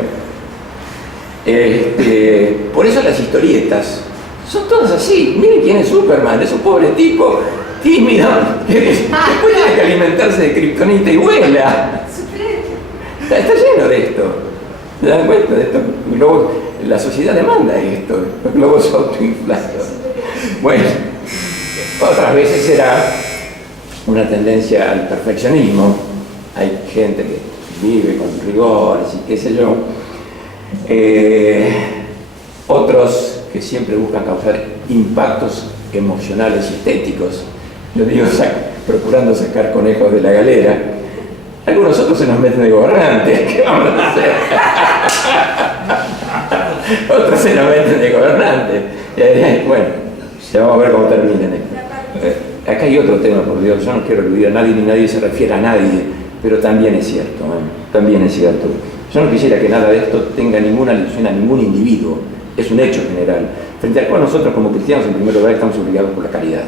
por eso las historietas son todas así. Miren quién es Superman, es un pobre tipo tímido que después tiene que alimentarse de kriptonita y vuela. Está lleno de esto. ¿Se dan cuenta de esto? La sociedad demanda esto, los globos autoinflados. Bueno, otras veces será una tendencia al perfeccionismo. Hay gente que vive con rigores y qué sé yo. Otros que siempre buscan causar impactos emocionales y estéticos. Yo digo, procurando sacar conejos de la galera. Algunos otros se nos meten de gobernantes. ¿Qué vamos a hacer? Otros se nos meten de gobernantes. Bueno, ya vamos a ver cómo terminan. Acá hay otro tema, por Dios. Yo no quiero olvidar a nadie, ni nadie se refiere a nadie. Pero también es cierto, también es cierto. Yo no quisiera que nada de esto tenga ninguna alusión a ningún individuo. Es un hecho general, frente al cual nosotros como cristianos en primer lugar estamos obligados por la caridad.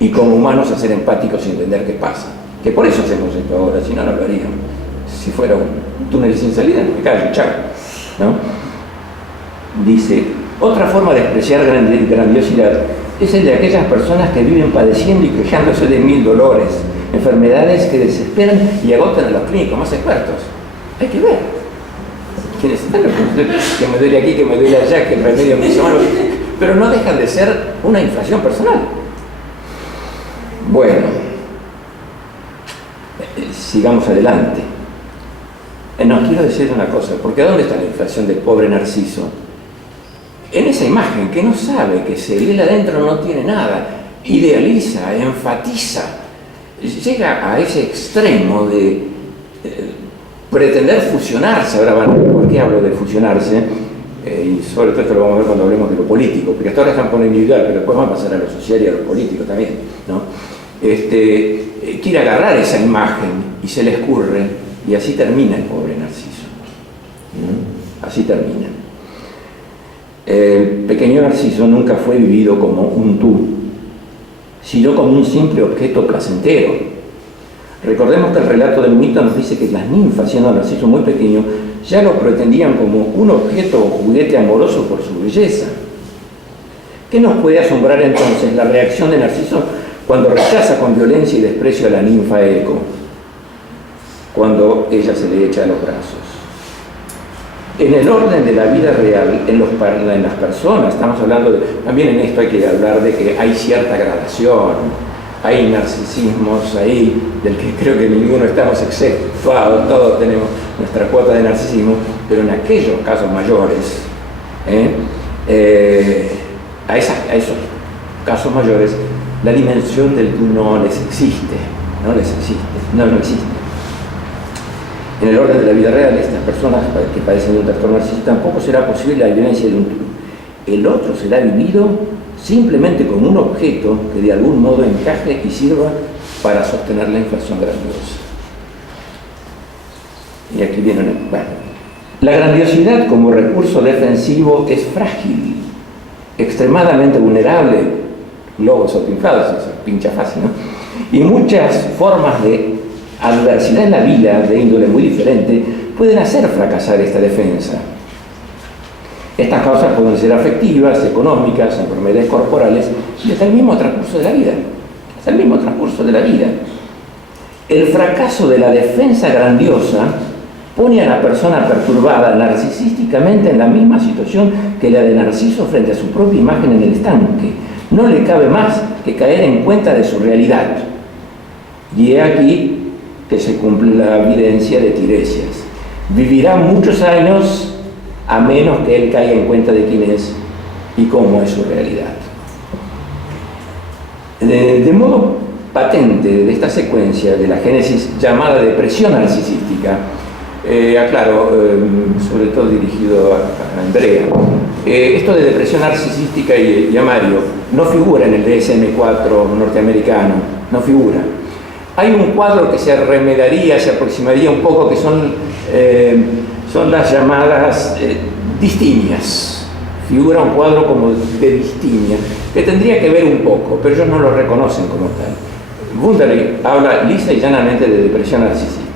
Y como humanos a ser empáticos y entender qué pasa. Que por eso hacemos esto ahora, si no, no lo haríamos. Si fuera un túnel sin salida, me callo, chao. ¿No? Dice, otra forma de expresar grandiosidad es el de aquellas personas que viven padeciendo y quejándose de 1000 dolores, enfermedades que desesperan y agotan a los clínicos más expertos. Hay que ver. quienes están que me duele aquí, que me duele allá, que el remedio me hizo mal, pero no dejan de ser una inflación personal. Bueno, sigamos adelante. No, quiero decir una cosa, porque ¿dónde está la inflación del pobre Narciso? En esa imagen, que no sabe, que se él adentro no tiene nada, idealiza, enfatiza, llega a ese extremo de pretender fusionarse. Ahora, bueno, ¿por qué hablo de fusionarse? Y sobre todo esto lo vamos a ver cuando hablemos de lo político, porque hasta ahora están por lo individual, pero después van a pasar a lo social y a lo político también, ¿no? Quiere agarrar esa imagen y se le escurre, y así termina el pobre Narciso. Así termina. El pequeño Narciso nunca fue vivido como un tú, sino como un simple objeto placentero. Recordemos que el relato del mito nos dice que las ninfas, siendo Narciso muy pequeño, ya lo pretendían como un objeto o juguete amoroso por su belleza. ¿Qué nos puede asombrar entonces la reacción de Narciso cuando rechaza con violencia y desprecio a la ninfa Eco, cuando ella se le echa a los brazos? En el orden de la vida real, en las personas, estamos hablando también en esto hay que hablar de que hay cierta gradación, hay narcisismos ahí, del que creo que ninguno estamos exceptuados, todos tenemos nuestra cuota de narcisismo, pero en aquellos casos mayores, a esos casos mayores, la dimensión del tú no existe. En el orden de la vida real, estas personas que padecen de un trastorno narcisista, tampoco será posible la vivencia de un tú. El otro será vivido simplemente como un objeto que de algún modo encaje y sirva para sostener la inflación grandiosa. Y aquí viene la grandiosidad como recurso defensivo es frágil, extremadamente vulnerable, globos autoinflados, eso pincha fácil, ¿no? Y muchas formas de adversidad en la vida, de índole muy diferente, pueden hacer fracasar esta defensa. Estas causas pueden ser afectivas, económicas, enfermedades corporales y hasta el mismo transcurso de la vida. El fracaso de la defensa grandiosa pone a la persona perturbada narcisísticamente en la misma situación que la de Narciso frente a su propia imagen en el estanque. No le cabe más que caer en cuenta de su realidad. Y he aquí que se cumple la evidencia de Tiresias. Vivirá muchos años a menos que él caiga en cuenta de quién es y cómo es su realidad. De modo patente de esta secuencia de la génesis llamada depresión narcisística, aclaro, sobre todo dirigido a Andrea, esto de depresión narcisística y a Mario no figura en el DSM-4 norteamericano, no figura. Hay un cuadro que se remedaría, se aproximaría un poco, que son las llamadas distimias. Figura un cuadro como de distimia, que tendría que ver un poco, pero ellos no lo reconocen como tal. Wunderlich habla lisa y llanamente de depresión narcisística.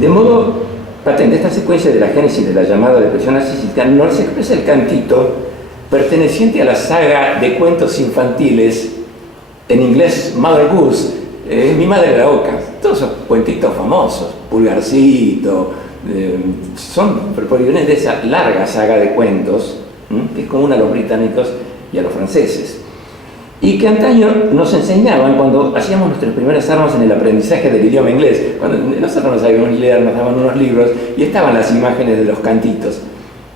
De modo patente, esta secuencia de la génesis de la llamada depresión narcisística nos expresa el cantito perteneciente a la saga de cuentos infantiles, en inglés Mother Goose, Mi madre la oca. Todos esos cuentitos famosos, Pulgarcito, son provienen de esa larga saga de cuentos, que es común a los británicos y a los franceses, y que antaño nos enseñaban cuando hacíamos nuestras primeras armas en el aprendizaje del idioma inglés. Cuando nosotros no sabíamos leer, nos daban unos libros y estaban las imágenes de los cantitos.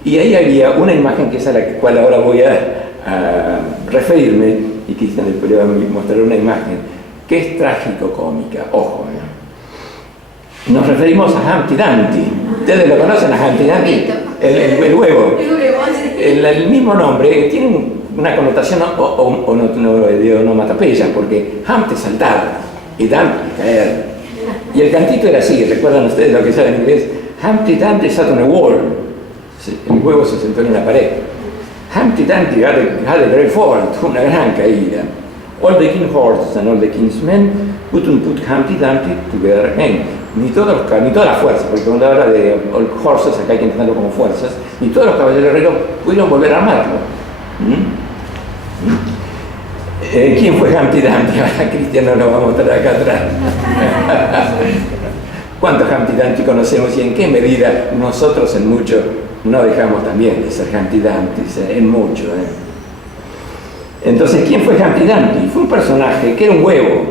Y ahí había una imagen que es a la cual ahora voy a referirme, y Cristian después le va a mostrar una imagen que es trágico-cómica. Ojo, ¿no? Nos referimos a Humpty Dumpty. ¿Ustedes lo conocen a Humpty Dumpty? El huevo. El mismo nombre tiene una connotación de onomatopeya, porque Humpty saltar y Dumpty caer. Y el cantito era así, ¿recuerdan ustedes lo que saben en inglés? Humpty Dumpty sat on a wall. El huevo se sentó en una pared. Humpty Dumpty had a great fall, una gran caída. All the king's horses and all the king's men couldn't put Humpty Dumpty together again. Ni toda la fuerza, porque cuando habla de all horses, acá hay que entenderlo como fuerzas, ni todos los caballeros guerreros pudieron volver a armarlo. ¿Quién fue Humpty Dumpty? Ahora Cristian nos lo va a mostrar acá atrás. ¿Cuántos Humpty Dumpty conocemos y en qué medida nosotros en mucho no dejamos también de ser Humpty Dumpty, en mucho? Entonces, ¿quién fue Humpty Dumpty? Fue un personaje que era un huevo.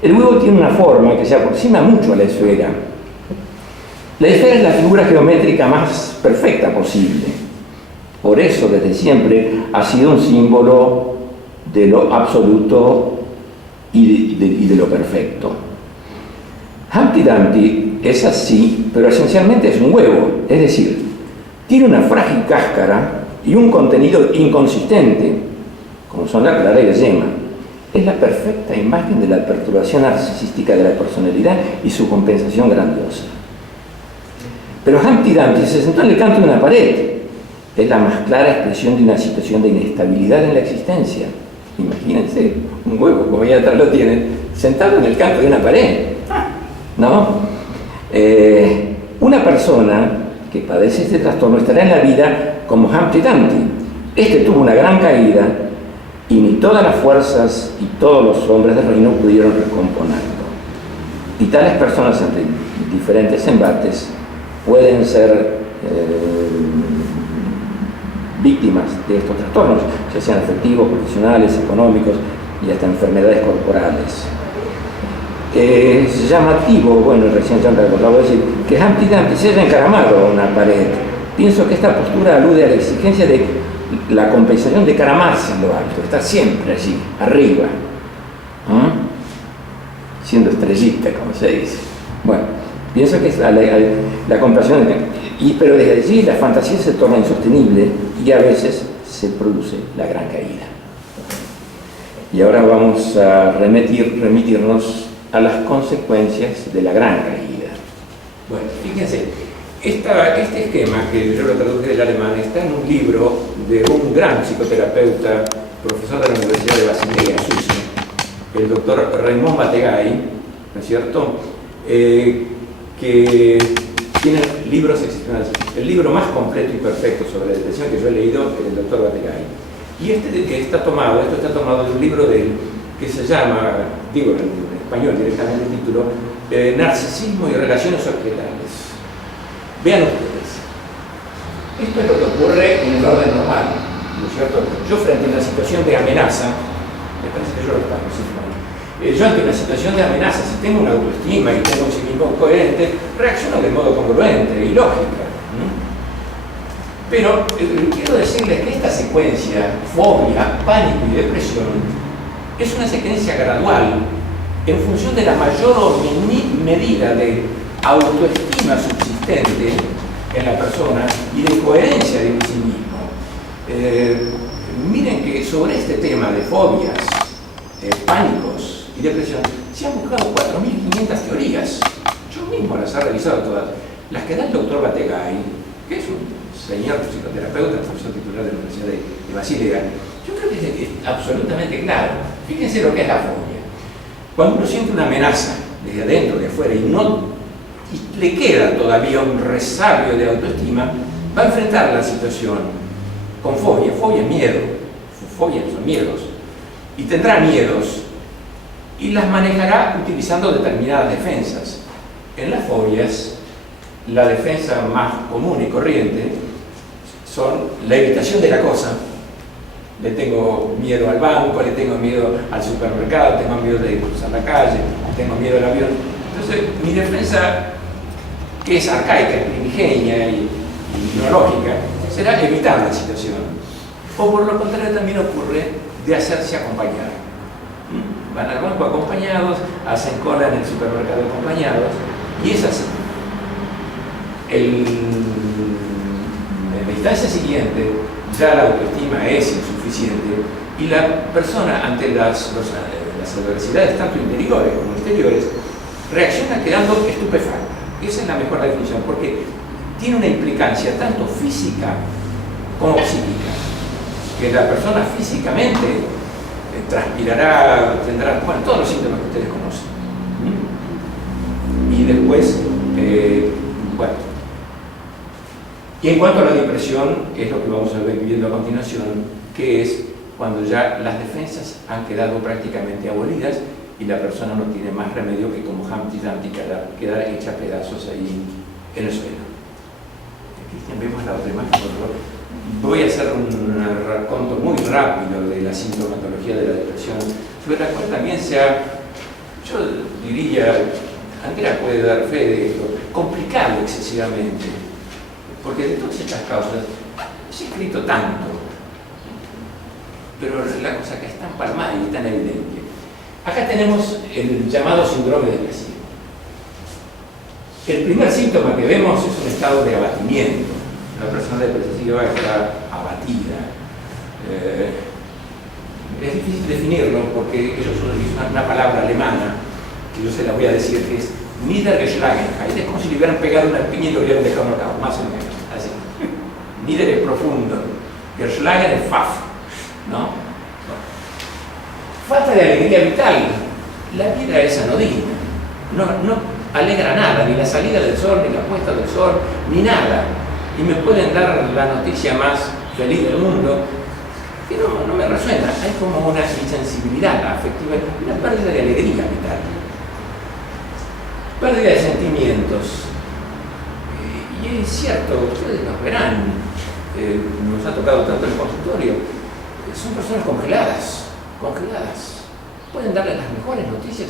El huevo tiene una forma que se aproxima mucho a la esfera. La esfera es la figura geométrica más perfecta posible. Por eso, desde siempre, ha sido un símbolo de lo absoluto y de lo perfecto. Humpty Dumpty es así, pero esencialmente es un huevo, es decir, tiene una frágil cáscara y un contenido inconsistente, como son la clara y la yema. Es la perfecta imagen de la perturbación narcisística de la personalidad y su compensación grandiosa. Pero Humpty Dumpty se sentó en el canto de una pared. Es la más clara expresión de una situación de inestabilidad en la existencia. Imagínense, un huevo, como ya atrás lo tienen, sentado en el canto de una pared. ¿No? Una persona que padece este trastorno estará en la vida como Humpty Dumpty. Este tuvo una gran caída y ni todas las fuerzas y todos los hombres del reino pudieron recomponerlo. Y tales personas ante diferentes embates pueden ser víctimas de estos trastornos, ya sean afectivos, profesionales, económicos y hasta enfermedades corporales. Es llamativo, bueno, recién ya me acordaba de decir, que Humpty Dumpty se haya encaramado a una pared. Pienso que esta postura alude a la exigencia de la compensación de encaramarse en lo alto, estar siempre allí, arriba, siendo estrellita, como se dice. Bueno, pienso que es la compasión, pero desde allí la fantasía se torna insostenible y a veces se produce la gran caída. Y ahora vamos a remitirnos a las consecuencias de la gran caída. Bueno, fíjense, este esquema que yo lo traduje del alemán está en un libro de un gran psicoterapeuta, profesor de la Universidad de Basilea, Suiza, el doctor Raymond Bategai, ¿no es cierto?, que tiene libros excepcionales. El libro más completo y perfecto sobre la depresión que yo he leído es el doctor Bategai. Y esto está tomado de un libro de él que se llama, digo en español directamente el título, Narcisismo y Relaciones Objetales. Vean ustedes, esto es lo que ocurre en el orden normal, ¿no es cierto? Yo frente a una situación de amenaza, me parece que yo lo pago, sí, yo ante una situación de amenaza, si tengo una autoestima y tengo un sí mismo coherente, reacciono de modo congruente y lógico. Pero quiero decirles que esta secuencia, fobia, pánico y depresión, es una secuencia gradual en función de la mayor o medida de autoestima subsistente en la persona y de coherencia de sí mismo. Miren que sobre este tema de fobias, pánicos y depresión se han buscado 4.500 teorías. Yo mismo las he revisado todas. Las que da el doctor Bategai, que es un señor psicoterapeuta, profesor titular de la Universidad de Basilea, yo creo que es absolutamente claro. Fíjense lo que es la fobia. Cuando uno siente una amenaza desde adentro, de afuera, y le queda todavía un resabio de autoestima, va a enfrentar la situación con fobia. Fobia es miedo, fobia son miedos, y tendrá miedos y las manejará utilizando determinadas defensas. En las fobias, la defensa más común y corriente son la evitación de la cosa. Le tengo miedo al banco, le tengo miedo al supermercado, tengo miedo de cruzar la calle, tengo miedo al avión. Entonces, mi defensa, que es arcaica, primigenia y no lógica, será evitar la situación. O por lo contrario también ocurre de hacerse acompañar. Van al banco acompañados, hacen cola en el supermercado acompañados, y es así. En la instancia siguiente, ya la autoestima es insuficiente y la persona ante las adversidades tanto interiores como exteriores reacciona quedando estupefacta. Esa es la mejor definición, porque tiene una implicancia tanto física como psíquica, que la persona físicamente transpirará, tendrá, bueno, todos los síntomas que ustedes conocen. Y después, bueno. Y en cuanto a la depresión, es lo que vamos a ver viendo a continuación, que es cuando ya las defensas han quedado prácticamente abolidas y la persona no tiene más remedio que como Humpty Dumpty quedar hecha pedazos ahí en el suelo. Cristian, vemos la otra imagen, por favor. Voy a hacer un raconto muy rápido de la sintomatología de la depresión, sobre la cual también se ha, yo diría, Andrea puede dar fe de esto, complicado excesivamente, porque de todas estas causas se ha escrito tanto, pero la cosa que es tan palmada y tan evidente. Acá tenemos el llamado síndrome depresivo. El primer síntoma que vemos es un estado de abatimiento. La persona depresiva está abatida. Es difícil definirlo porque ellos usan una palabra alemana que yo se la voy a decir, que es Niedergeschlagenheit. Es como si le hubieran pegado una piña y lo hubieran dejado acá, más o menos. Así. Nieder es profundo, Geschlagen es faf, ¿no? Falta de alegría vital. La vida es anodina. No alegra nada, ni la salida del sol, ni la puesta del sol, ni nada. Y me pueden dar la noticia más feliz del mundo, que no me resuena. Hay como una insensibilidad afectiva, una pérdida de alegría vital, pérdida de sentimientos. Y es cierto, ustedes nos verán, nos ha tocado tanto en el consultorio, son personas congeladas. Pueden darle las mejores noticias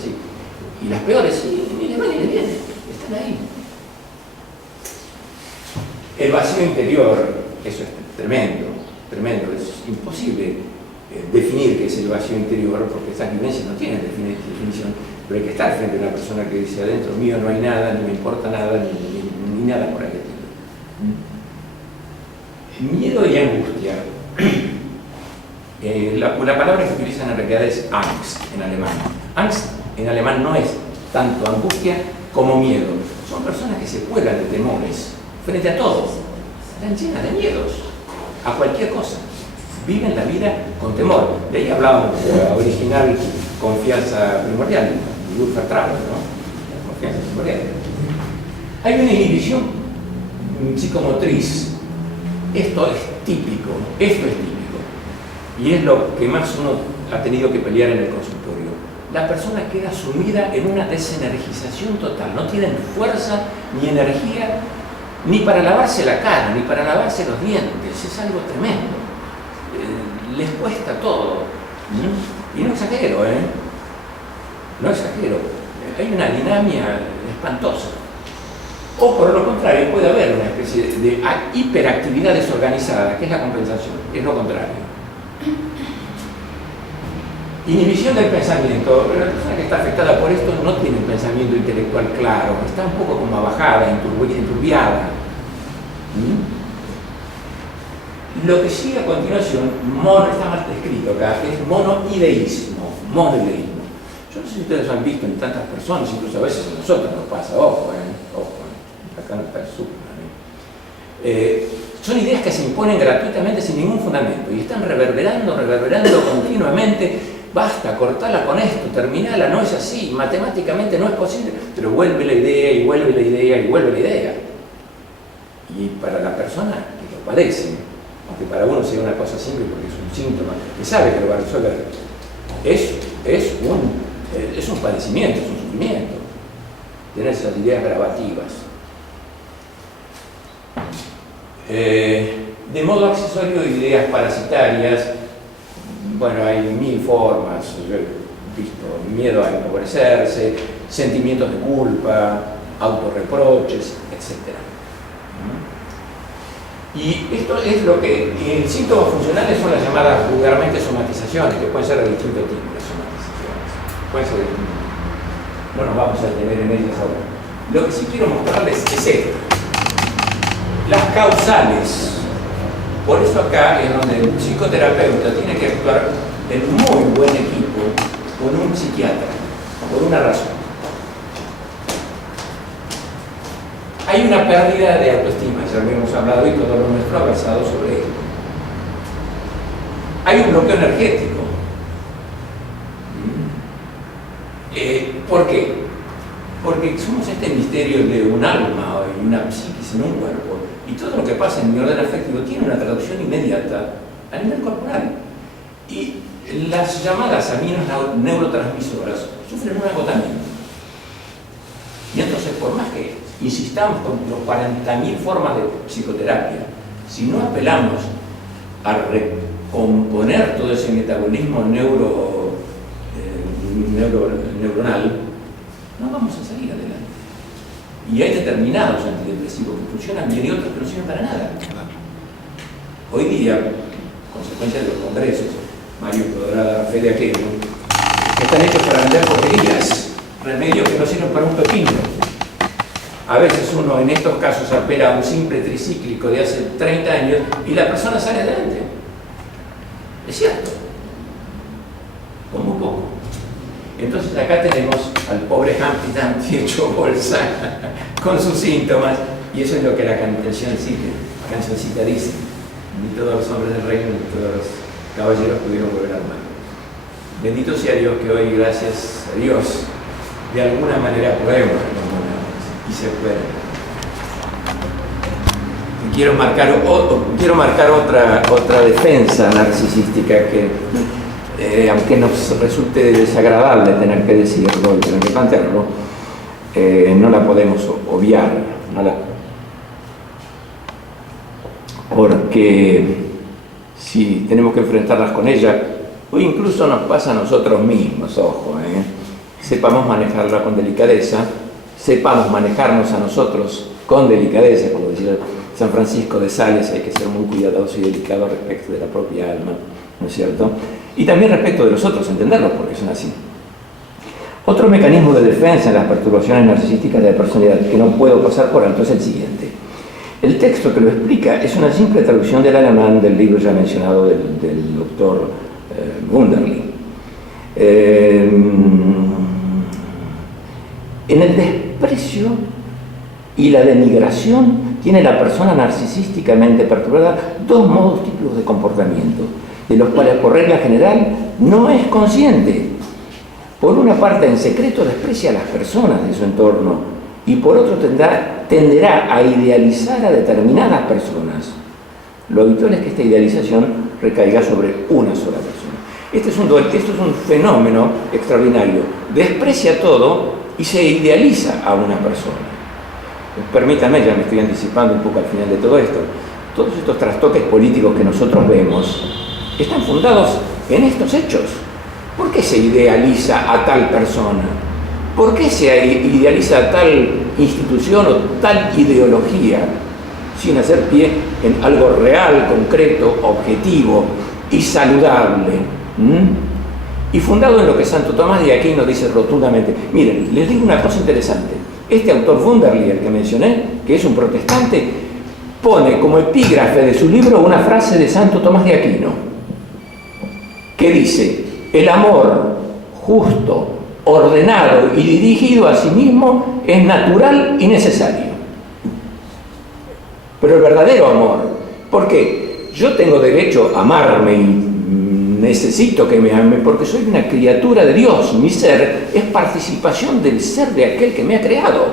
y las peores, y ni le van ni le vienen, están ahí. El vacío interior, eso es tremendo, es imposible definir qué es el vacío interior, porque estas vivencias no tienen definición, pero hay que estar frente a una persona que dice: adentro mío no hay nada, ni me importa nada, ni nada por aquel estilo. Miedo y angustia. La palabra que utilizan en realidad es Angst en alemán. Angst en alemán no es tanto angustia como miedo. Son personas que se cuelgan de temores frente a todo. Están llenas de miedos a cualquier cosa. Viven la vida con temor. De ahí hablábamos de la original confianza primordial, Vertrauen, ¿no? La confianza primordial. Hay una inhibición psicomotriz. Esto es típico. Y es lo que más uno ha tenido que pelear en el consultorio. La persona queda sumida en una desenergización total. No tienen fuerza ni energía ni para lavarse la cara, ni para lavarse los dientes. Es algo tremendo. Les cuesta todo. Y no exagero, No exagero. Hay una dinámica espantosa. O por lo contrario, puede haber una especie de hiperactividad desorganizada, que es la compensación, es lo contrario. Inhibición del pensamiento. La persona que está afectada por esto no tiene un pensamiento intelectual claro, está un poco como abajada, enturbiada. Lo que sigue a continuación, está mal descrito acá, es monoideísmo. Yo no sé si ustedes han visto en tantas personas, incluso a veces a nosotros nos pasa, ojo, acá no está el son ideas que se imponen gratuitamente sin ningún fundamento y están reverberando continuamente. Basta, cortala con esto, terminala, no es así, matemáticamente no es posible, pero vuelve la idea y vuelve la idea y vuelve la idea. Y para la persona que lo padece, aunque para uno sea una cosa simple porque es un síntoma, que sabe que lo va a resolver, es un padecimiento, es un sufrimiento, tener esas ideas gravativas. De modo accesorio, ideas parasitarias, bueno, hay mil formas, yo he visto miedo a empobrecerse, sentimientos de culpa, autorreproches, etc. Y esto es lo que síntomas funcionales son las llamadas vulgarmente somatizaciones, que pueden ser de distintos tipos de somatizaciones. Pueden ser de distintos tipos. No nos vamos a detener en ellas ahora. Lo que sí quiero mostrarles es esto. Las causales. Por eso acá es donde el psicoterapeuta tiene que actuar en muy buen equipo con un psiquiatra, por una razón. Hay una pérdida de autoestima, ya lo hemos hablado y todo lo nuestro ha versado sobre ello. Hay un bloqueo energético. ¿Por qué? Porque somos este misterio de un alma y una psiquis en un cuerpo, y todo lo que pasa en mi orden afectivo tiene una traducción inmediata a nivel corporal. Y las llamadas aminas neurotransmisoras sufren un agotamiento. Y entonces, por más que insistamos con los 40.000 formas de psicoterapia, si no apelamos a recomponer todo ese metabolismo neuronal, no vamos a salir adelante. Y hay determinados antidepresivos que funcionan bien y otros que no sirven para nada. Hoy día, consecuencia de los congresos, Mario podrá dar fe de aquello, que están hechos para vender porquerías, remedios que no sirven para un pepino. A veces uno en estos casos apela a un simple tricíclico de hace 30 años y la persona sale adelante. Es cierto, con muy poco. Entonces acá tenemos al pobre Humpty Dumpty hecho bolsa con sus síntomas, y eso es lo que la cancioncita dice: ni todos los hombres del reino ni todos los caballeros pudieron volver al mar. Bendito sea Dios que hoy, gracias a Dios, de alguna manera podemos y se puede. Y quiero marcar otra defensa narcisística que, aunque nos resulte desagradable tener que decirlo y tener que plantearlo, no la podemos obviar, porque si tenemos que enfrentarlas con ella, o incluso nos pasa a nosotros mismos, ojo, sepamos manejarla con delicadeza, sepamos manejarnos a nosotros con delicadeza, como decía San Francisco de Sales, hay que ser muy cuidadoso y delicado respecto de la propia alma, ¿no es cierto? Y también respecto de los otros, entenderlos porque son así. Otro mecanismo de defensa en las perturbaciones narcisísticas de la personalidad que no puedo pasar por alto es el siguiente. El texto que lo explica es una simple traducción del alemán del libro ya mencionado del doctor Wunderlich. En el desprecio y la denigración tiene la persona narcisísticamente perturbada dos modos típicos de comportamiento, de los cuales por regla general no es consciente. Por una parte, en secreto desprecia a las personas de su entorno y por otro tenderá a idealizar a determinadas personas. Lo habitual es que esta idealización recaiga sobre una sola persona. Esto es un fenómeno extraordinario. Desprecia todo y se idealiza a una persona. Permítanme, ya me estoy anticipando un poco al final de todo esto. Todos estos trastoques políticos que nosotros vemos están fundados en estos hechos. ¿Por qué se idealiza a tal persona? ¿Por qué se idealiza a tal institución o tal ideología sin hacer pie en algo real, concreto, objetivo y saludable? Y fundado en lo que Santo Tomás de Aquino dice rotundamente. Miren, les digo una cosa interesante. Este autor Wunderlich, el que mencioné, que es un protestante, pone como epígrafe de su libro una frase de Santo Tomás de Aquino, que dice: el amor justo, ordenado y dirigido a sí mismo es natural y necesario. Pero el verdadero amor, porque yo tengo derecho a amarme y necesito que me ame porque soy una criatura de Dios, mi ser es participación del ser de aquel que me ha creado,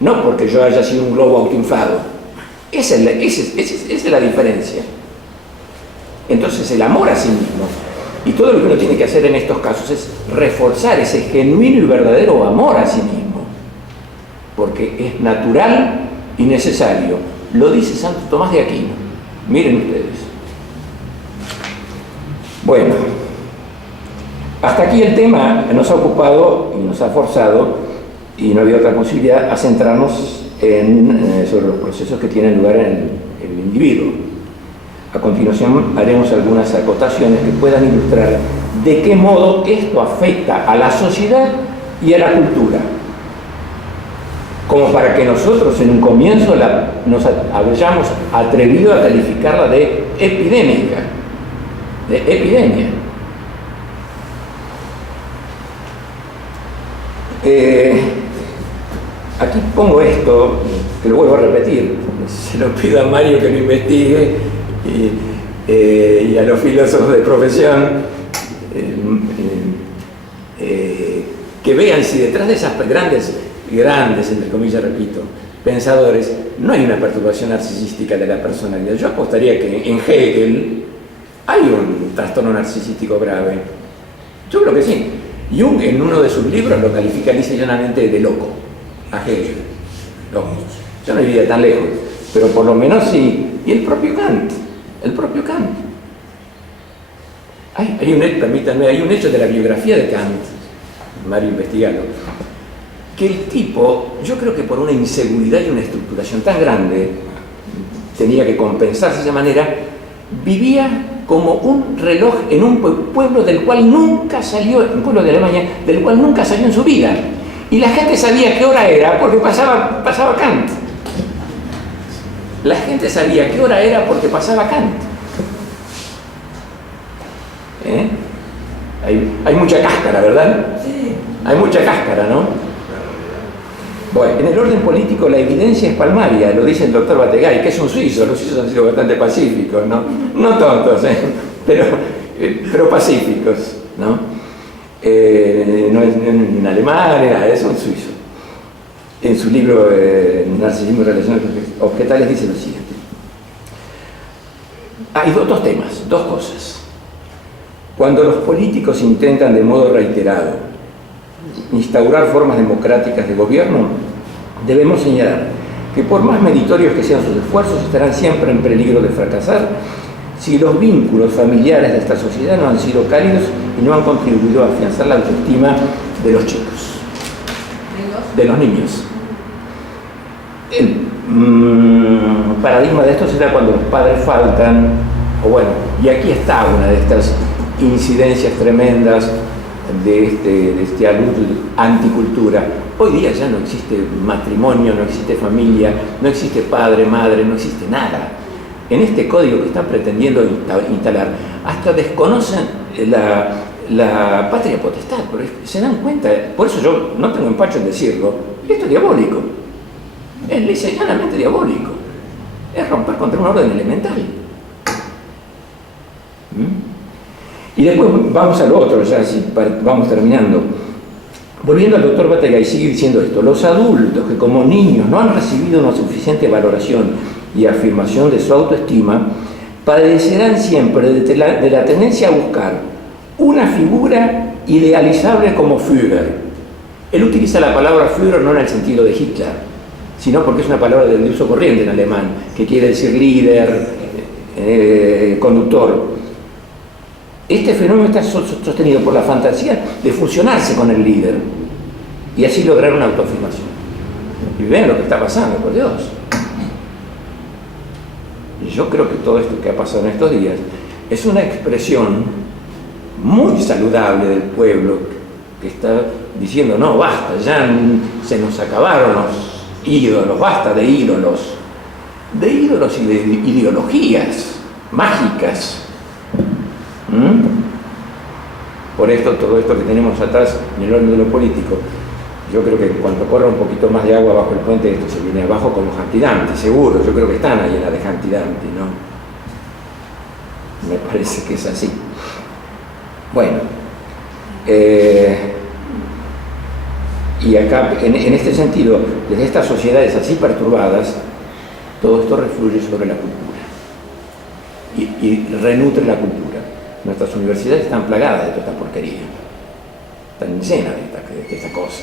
no porque yo haya sido un globo autoinflado. Esa es la diferencia. Entonces el amor a sí mismo, y todo lo que uno tiene que hacer en estos casos es reforzar ese genuino y verdadero amor a sí mismo, porque es natural y necesario. Lo dice Santo Tomás de Aquino. Miren ustedes. Bueno, hasta aquí el tema nos ha ocupado y nos ha forzado, y no había otra posibilidad, a centrarnos sobre los procesos que tienen lugar en el individuo. A continuación haremos algunas acotaciones que puedan ilustrar de qué modo esto afecta a la sociedad y a la cultura, como para que nosotros en un comienzo nos hayamos atrevido a calificarla de epidémica, de epidemia. Aquí pongo esto, que lo vuelvo a repetir, se lo pido a Mario que lo investigue y a los filósofos de profesión que vean si detrás de esas grandes, entre comillas, repito, pensadores, no hay una perturbación narcisística de la personalidad. Yo apostaría que en Hegel hay un trastorno narcisístico grave. Yo creo que sí. Jung en uno de sus libros lo califica lisa y llanamente de loco, a Hegel. Loco. Yo no iría tan lejos, pero por lo menos sí. Y el propio Kant. Hay un hecho de la biografía de Kant, Mario investigalo, que el tipo, yo creo que por una inseguridad y una estructuración tan grande, tenía que compensarse de esa manera, vivía como un reloj en un pueblo del cual nunca salió, un pueblo de Alemania, del cual nunca salió en su vida. Y la gente sabía qué hora era porque pasaba Kant. La gente sabía qué hora era porque pasaba Kant. Hay mucha cáscara, ¿verdad? Sí. Hay mucha cáscara, ¿no? Bueno, en el orden político la evidencia es palmaria, lo dice el doctor Bategay, que es un suizo. Los suizos han sido bastante pacíficos, ¿no? No tontos, pero pacíficos, ¿no? No es un alemán, es un suizo. En su libro Narcisismo y Relaciones Objetales dice lo siguiente. Hay dos temas, dos cosas. Cuando los políticos intentan de modo reiterado instaurar formas democráticas de gobierno, debemos señalar que por más meritorios que sean sus esfuerzos, estarán siempre en peligro de fracasar si los vínculos familiares de esta sociedad no han sido cálidos y no han contribuido a afianzar la autoestima de los chicos, de los niños. El paradigma de esto será cuando los padres faltan, o bueno, y aquí está una de estas incidencias tremendas de este alud anticultura. Hoy día ya no existe matrimonio, no existe familia, no existe padre, madre, no existe nada. En este código que están pretendiendo instalar, hasta desconocen la patria potestad, pero se dan cuenta, por eso yo no tengo empacho en decirlo, esto es diabólico, es lisa y llanamente diabólico, es romper contra un orden elemental. Y después vamos a lo otro, ya si vamos terminando. Volviendo al doctor Bategay, sigue diciendo esto: los adultos que como niños no han recibido una suficiente valoración y afirmación de su autoestima, padecerán siempre de la tendencia a buscar una figura idealizable como Führer. Él utiliza la palabra Führer no en el sentido de Hitler, sino porque es una palabra de uso corriente en alemán, que quiere decir líder, conductor. Este fenómeno está sostenido por la fantasía de fusionarse con el líder y así lograr una autoafirmación. Y vean lo que está pasando, por Dios. Y yo creo que todo esto que ha pasado en estos días es una expresión muy saludable del pueblo que está diciendo: no, basta, ya se nos acabaron los ídolos, basta de ídolos y de ideologías mágicas. Por esto, todo esto que tenemos atrás en el orden de lo político, yo creo que cuando corra un poquito más de agua bajo el puente, esto se viene abajo como Humpty Dumpty, seguro. Yo creo que están ahí en la de Humpty Dumpty, ¿no? Me parece que es así. Bueno, y acá, en este sentido, desde estas sociedades así perturbadas, todo esto refluye sobre la cultura y renutre la cultura. Nuestras universidades están plagadas de toda esta porquería, están llenas de esta cosa.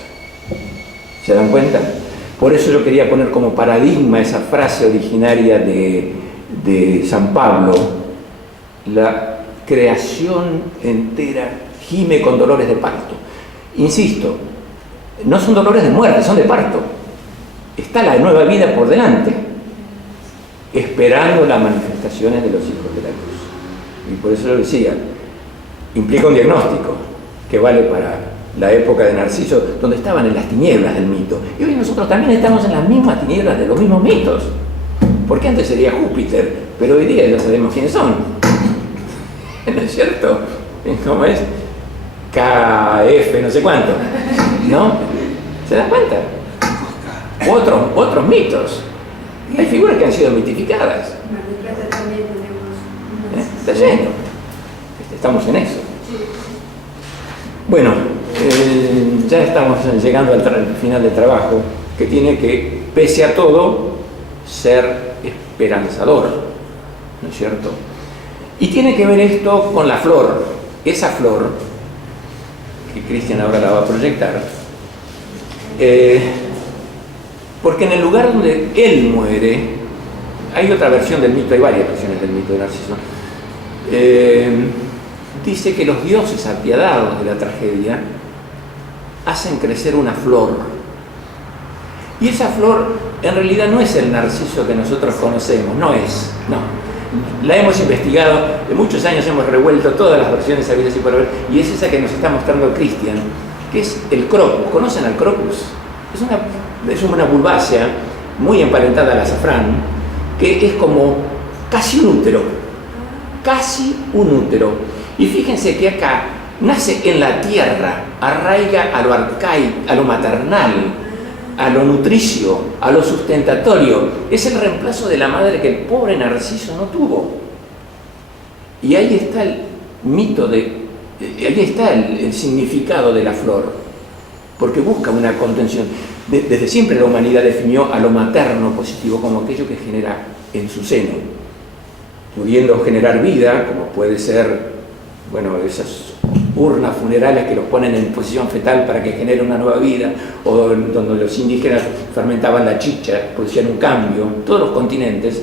¿Se dan cuenta? Por eso yo quería poner como paradigma esa frase originaria de San Pablo: la creación entera gime con dolores de parto. Insisto, no son dolores de muerte, son de parto. Está la nueva vida por delante, esperando las manifestaciones de los hijos de la luz. Y por eso lo decía, implica un diagnóstico que vale para la época de Narciso, donde estaban en las tinieblas del mito. Y hoy nosotros también estamos en las mismas tinieblas de los mismos mitos. Porque antes sería Júpiter, pero hoy día ya sabemos quiénes son. ¿No es cierto? ¿Cómo es? KF, no sé cuánto. ¿No? ¿Se dan cuenta? Otros mitos. Hay figuras que han sido mitificadas. Está lleno. Estamos en eso. Bueno, ya estamos llegando al final del trabajo, que tiene que, pese a todo, ser esperanzador, ¿no es cierto? Y tiene que ver esto con la flor, esa flor que Cristian ahora la va a proyectar, porque en el lugar donde él muere, hay otra versión del mito, hay varias versiones del mito de Narciso, dice que los dioses apiadados de la tragedia hacen crecer una flor, y esa flor en realidad no es el Narciso que nosotros conocemos, no. La hemos investigado, de muchos años hemos revuelto todas las versiones habidas y por haber, y es esa que nos está mostrando Cristian, que es el crocus. ¿Conocen al crocus? Es una bulbácea muy emparentada al azafrán, que es como casi un útero. Y fíjense que acá nace en la tierra, arraiga a lo arcaico, a lo maternal, a lo nutricio, a lo sustentatorio. Es el reemplazo de la madre que el pobre Narciso no tuvo. Y ahí está el mito, ahí está el significado de la flor, porque busca una contención. Desde siempre la humanidad definió a lo materno positivo como aquello que genera en su seno, pudiendo generar vida, como puede ser, esas urnas funerarias que los ponen en posición fetal para que genere una nueva vida, o donde los indígenas fermentaban la chicha, producían un cambio, todos los continentes,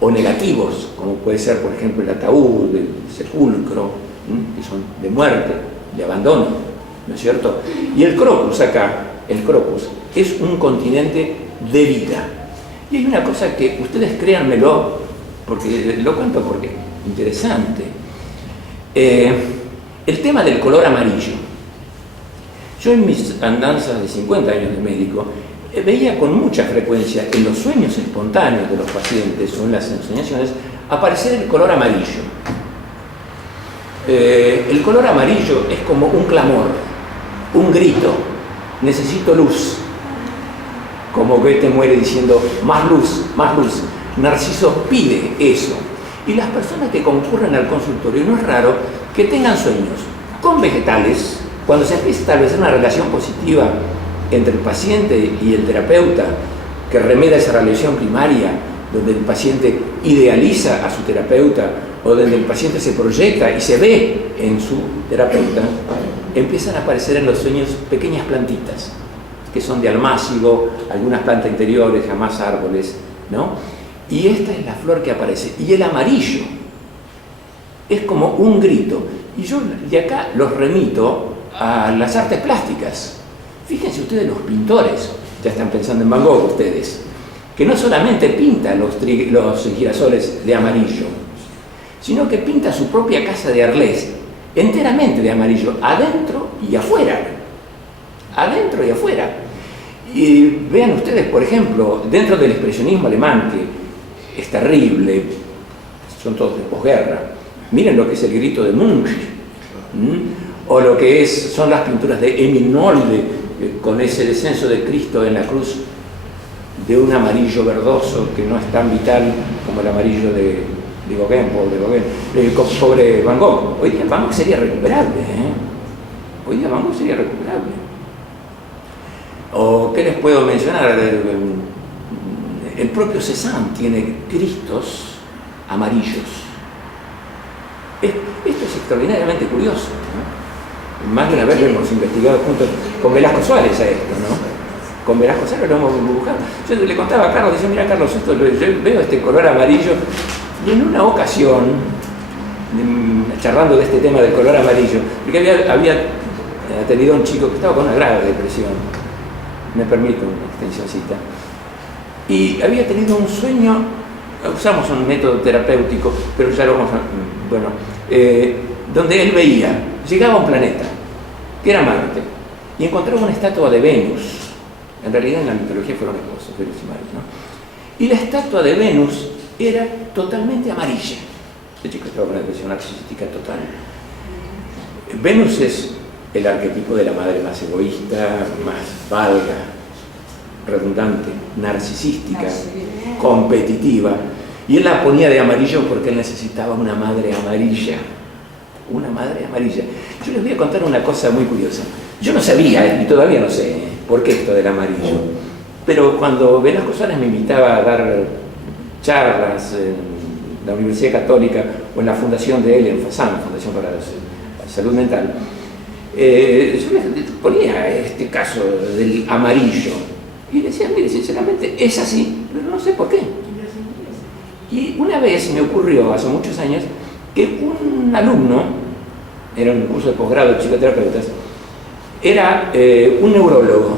o negativos, como puede ser, por ejemplo, el ataúd, el sepulcro, que son de muerte, de abandono, ¿no es cierto? Y el crocus acá, el crocus, es un continente de vida. Y hay una cosa que ustedes créanmelo, porque lo cuento porque es interesante. El tema del color amarillo. Yo en mis andanzas de 50 años de médico veía con mucha frecuencia en los sueños espontáneos de los pacientes o en las ensoñaciones aparecer el color amarillo. El color amarillo es como un clamor, un grito: necesito luz. Como Goethe muere diciendo: más luz, más luz. Narciso pide eso. Y las personas que concurren al consultorio, no es raro que tengan sueños con vegetales. Cuando se empieza a establecer una relación positiva entre el paciente y el terapeuta, que remeda esa relación primaria, donde el paciente idealiza a su terapeuta, o donde el paciente se proyecta y se ve en su terapeuta, empiezan a aparecer en los sueños pequeñas plantitas, que son de almácigo, algunas plantas interiores, jamás árboles, ¿no? Y esta es la flor que aparece. Y el amarillo es como un grito. Y yo de acá los remito a las artes plásticas. Fíjense ustedes, los pintores, ya están pensando en Van Gogh ustedes, que no solamente pinta los girasoles de amarillo, sino que pinta su propia casa de Arles enteramente de amarillo, adentro y afuera. Adentro y afuera. Y vean ustedes, por ejemplo, dentro del expresionismo alemán, que es terrible, son todos de posguerra, miren lo que es el grito de Munch, o lo que son las pinturas de Emil Nolde, con ese descenso de Cristo en la cruz de un amarillo verdoso que no es tan vital como el amarillo de Gauguin, pobre Van Gogh. Hoy día Van Gogh sería recuperable, hoy día Van Gogh sería recuperable. O qué les puedo mencionar, el propio Cézanne tiene Cristos amarillos. Esto es extraordinariamente curioso, ¿no? Más de una vez lo hemos investigado junto con Velasco Suárez a esto, ¿no? Con Velasco Suárez lo hemos dibujado. Yo le contaba a Carlos, decía: mira Carlos, yo veo este color amarillo, y en una ocasión, charlando de este tema del color amarillo, porque había tenido un chico que estaba con una grave depresión, me permito una extensioncita, y había tenido un sueño, usamos un método terapéutico, pero ya lo vamos a, donde él veía, llegaba a un planeta, que era Marte, y encontraba una estatua de Venus. En realidad en la mitología fueron esposos, Venus y Marte, ¿no? Y la estatua de Venus era totalmente amarilla. El chico estaba con una depresión narcisística total. Venus es el arquetipo de la madre más egoísta, más valga, redundante, narcisística, competitiva. Y él la ponía de amarillo porque él necesitaba una madre amarilla. Una madre amarilla. Yo les voy a contar una cosa muy curiosa. Yo no sabía, y todavía no sé, por qué esto del amarillo. Pero cuando Velasco Suárez me invitaba a dar charlas en la Universidad Católica o en la fundación de él, en FASAN, Fundación para la Salud Mental, yo le ponía este caso del amarillo y le decía, mire, sinceramente es así, pero no sé por qué. Y una vez me ocurrió, hace muchos años, que un alumno, era un curso de posgrado de psicoterapeutas, era un neurólogo,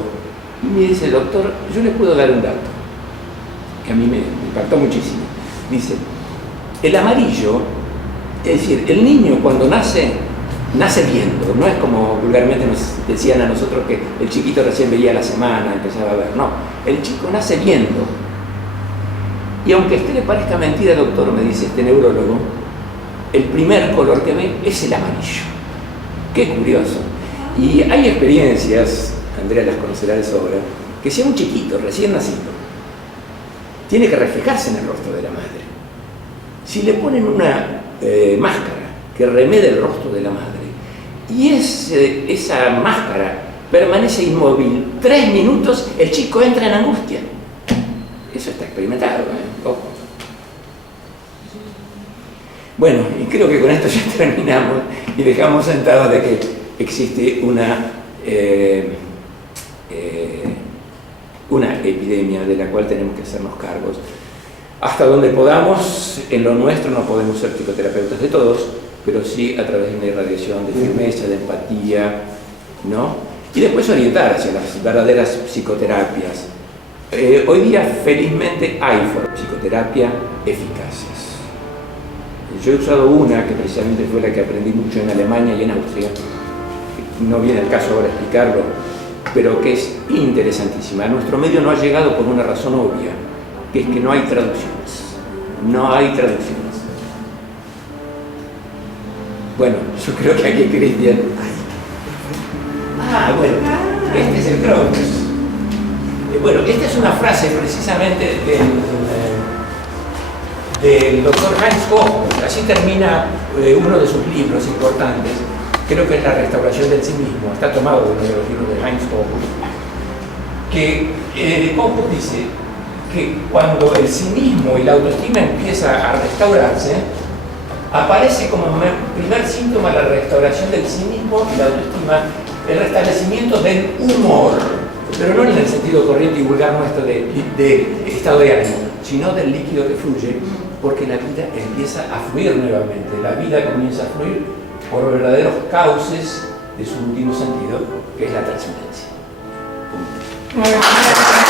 y me dice, doctor, yo le puedo dar un dato, que a mí me impactó muchísimo. Dice, el amarillo, es decir, el niño cuando nace viendo, no es como vulgarmente nos decían a nosotros que el chiquito recién veía la semana, empezaba a ver, no, el chico nace viendo. Y aunque a usted le parezca mentira, doctor, me dice este neurólogo, el primer color que ve es el amarillo. Qué curioso. Y hay experiencias, Andrea las conocerá de sobra, que si un chiquito recién nacido tiene que reflejarse en el rostro de la madre. Si le ponen una máscara que remede el rostro de la madre y esa máscara permanece inmóvil 3 minutos, el chico entra en angustia. Eso está experimentado, Ojo. Bueno, y creo que con esto ya terminamos y dejamos sentado de que existe una epidemia de la cual tenemos que hacernos cargos. Hasta donde podamos, en lo nuestro no podemos ser psicoterapeutas de todos, pero sí a través de una irradiación de firmeza, de empatía, ¿no? Y después orientar hacia las verdaderas psicoterapias. Hoy día, felizmente, hay formas de psicoterapia eficaces. Yo he usado una, que precisamente fue la que aprendí mucho en Alemania y en Austria, no viene al caso ahora explicarlo, pero que es interesantísima. A nuestro medio no ha llegado por una razón obvia, que es que no hay traducciones. No hay traducciones. Bueno, yo creo que aquí Cristian... bueno, este es el Cronos. Bueno, esta es una frase precisamente del doctor Heinz Hochhuth. Así termina uno de sus libros importantes. Creo que es La restauración del sí mismo. Está tomado de uno de los libros de Heinz Hochhuth. Que Hochhuth dice que cuando el sí mismo y la autoestima empieza a restaurarse, aparece como primer síntoma la restauración del sí mismo y la autoestima, el restablecimiento del humor, pero no en el sentido corriente y vulgar nuestro de estado de ánimo, sino del líquido que fluye, porque la vida empieza a fluir nuevamente, la vida comienza a fluir por verdaderos cauces de su último sentido, que es la trascendencia. Punto.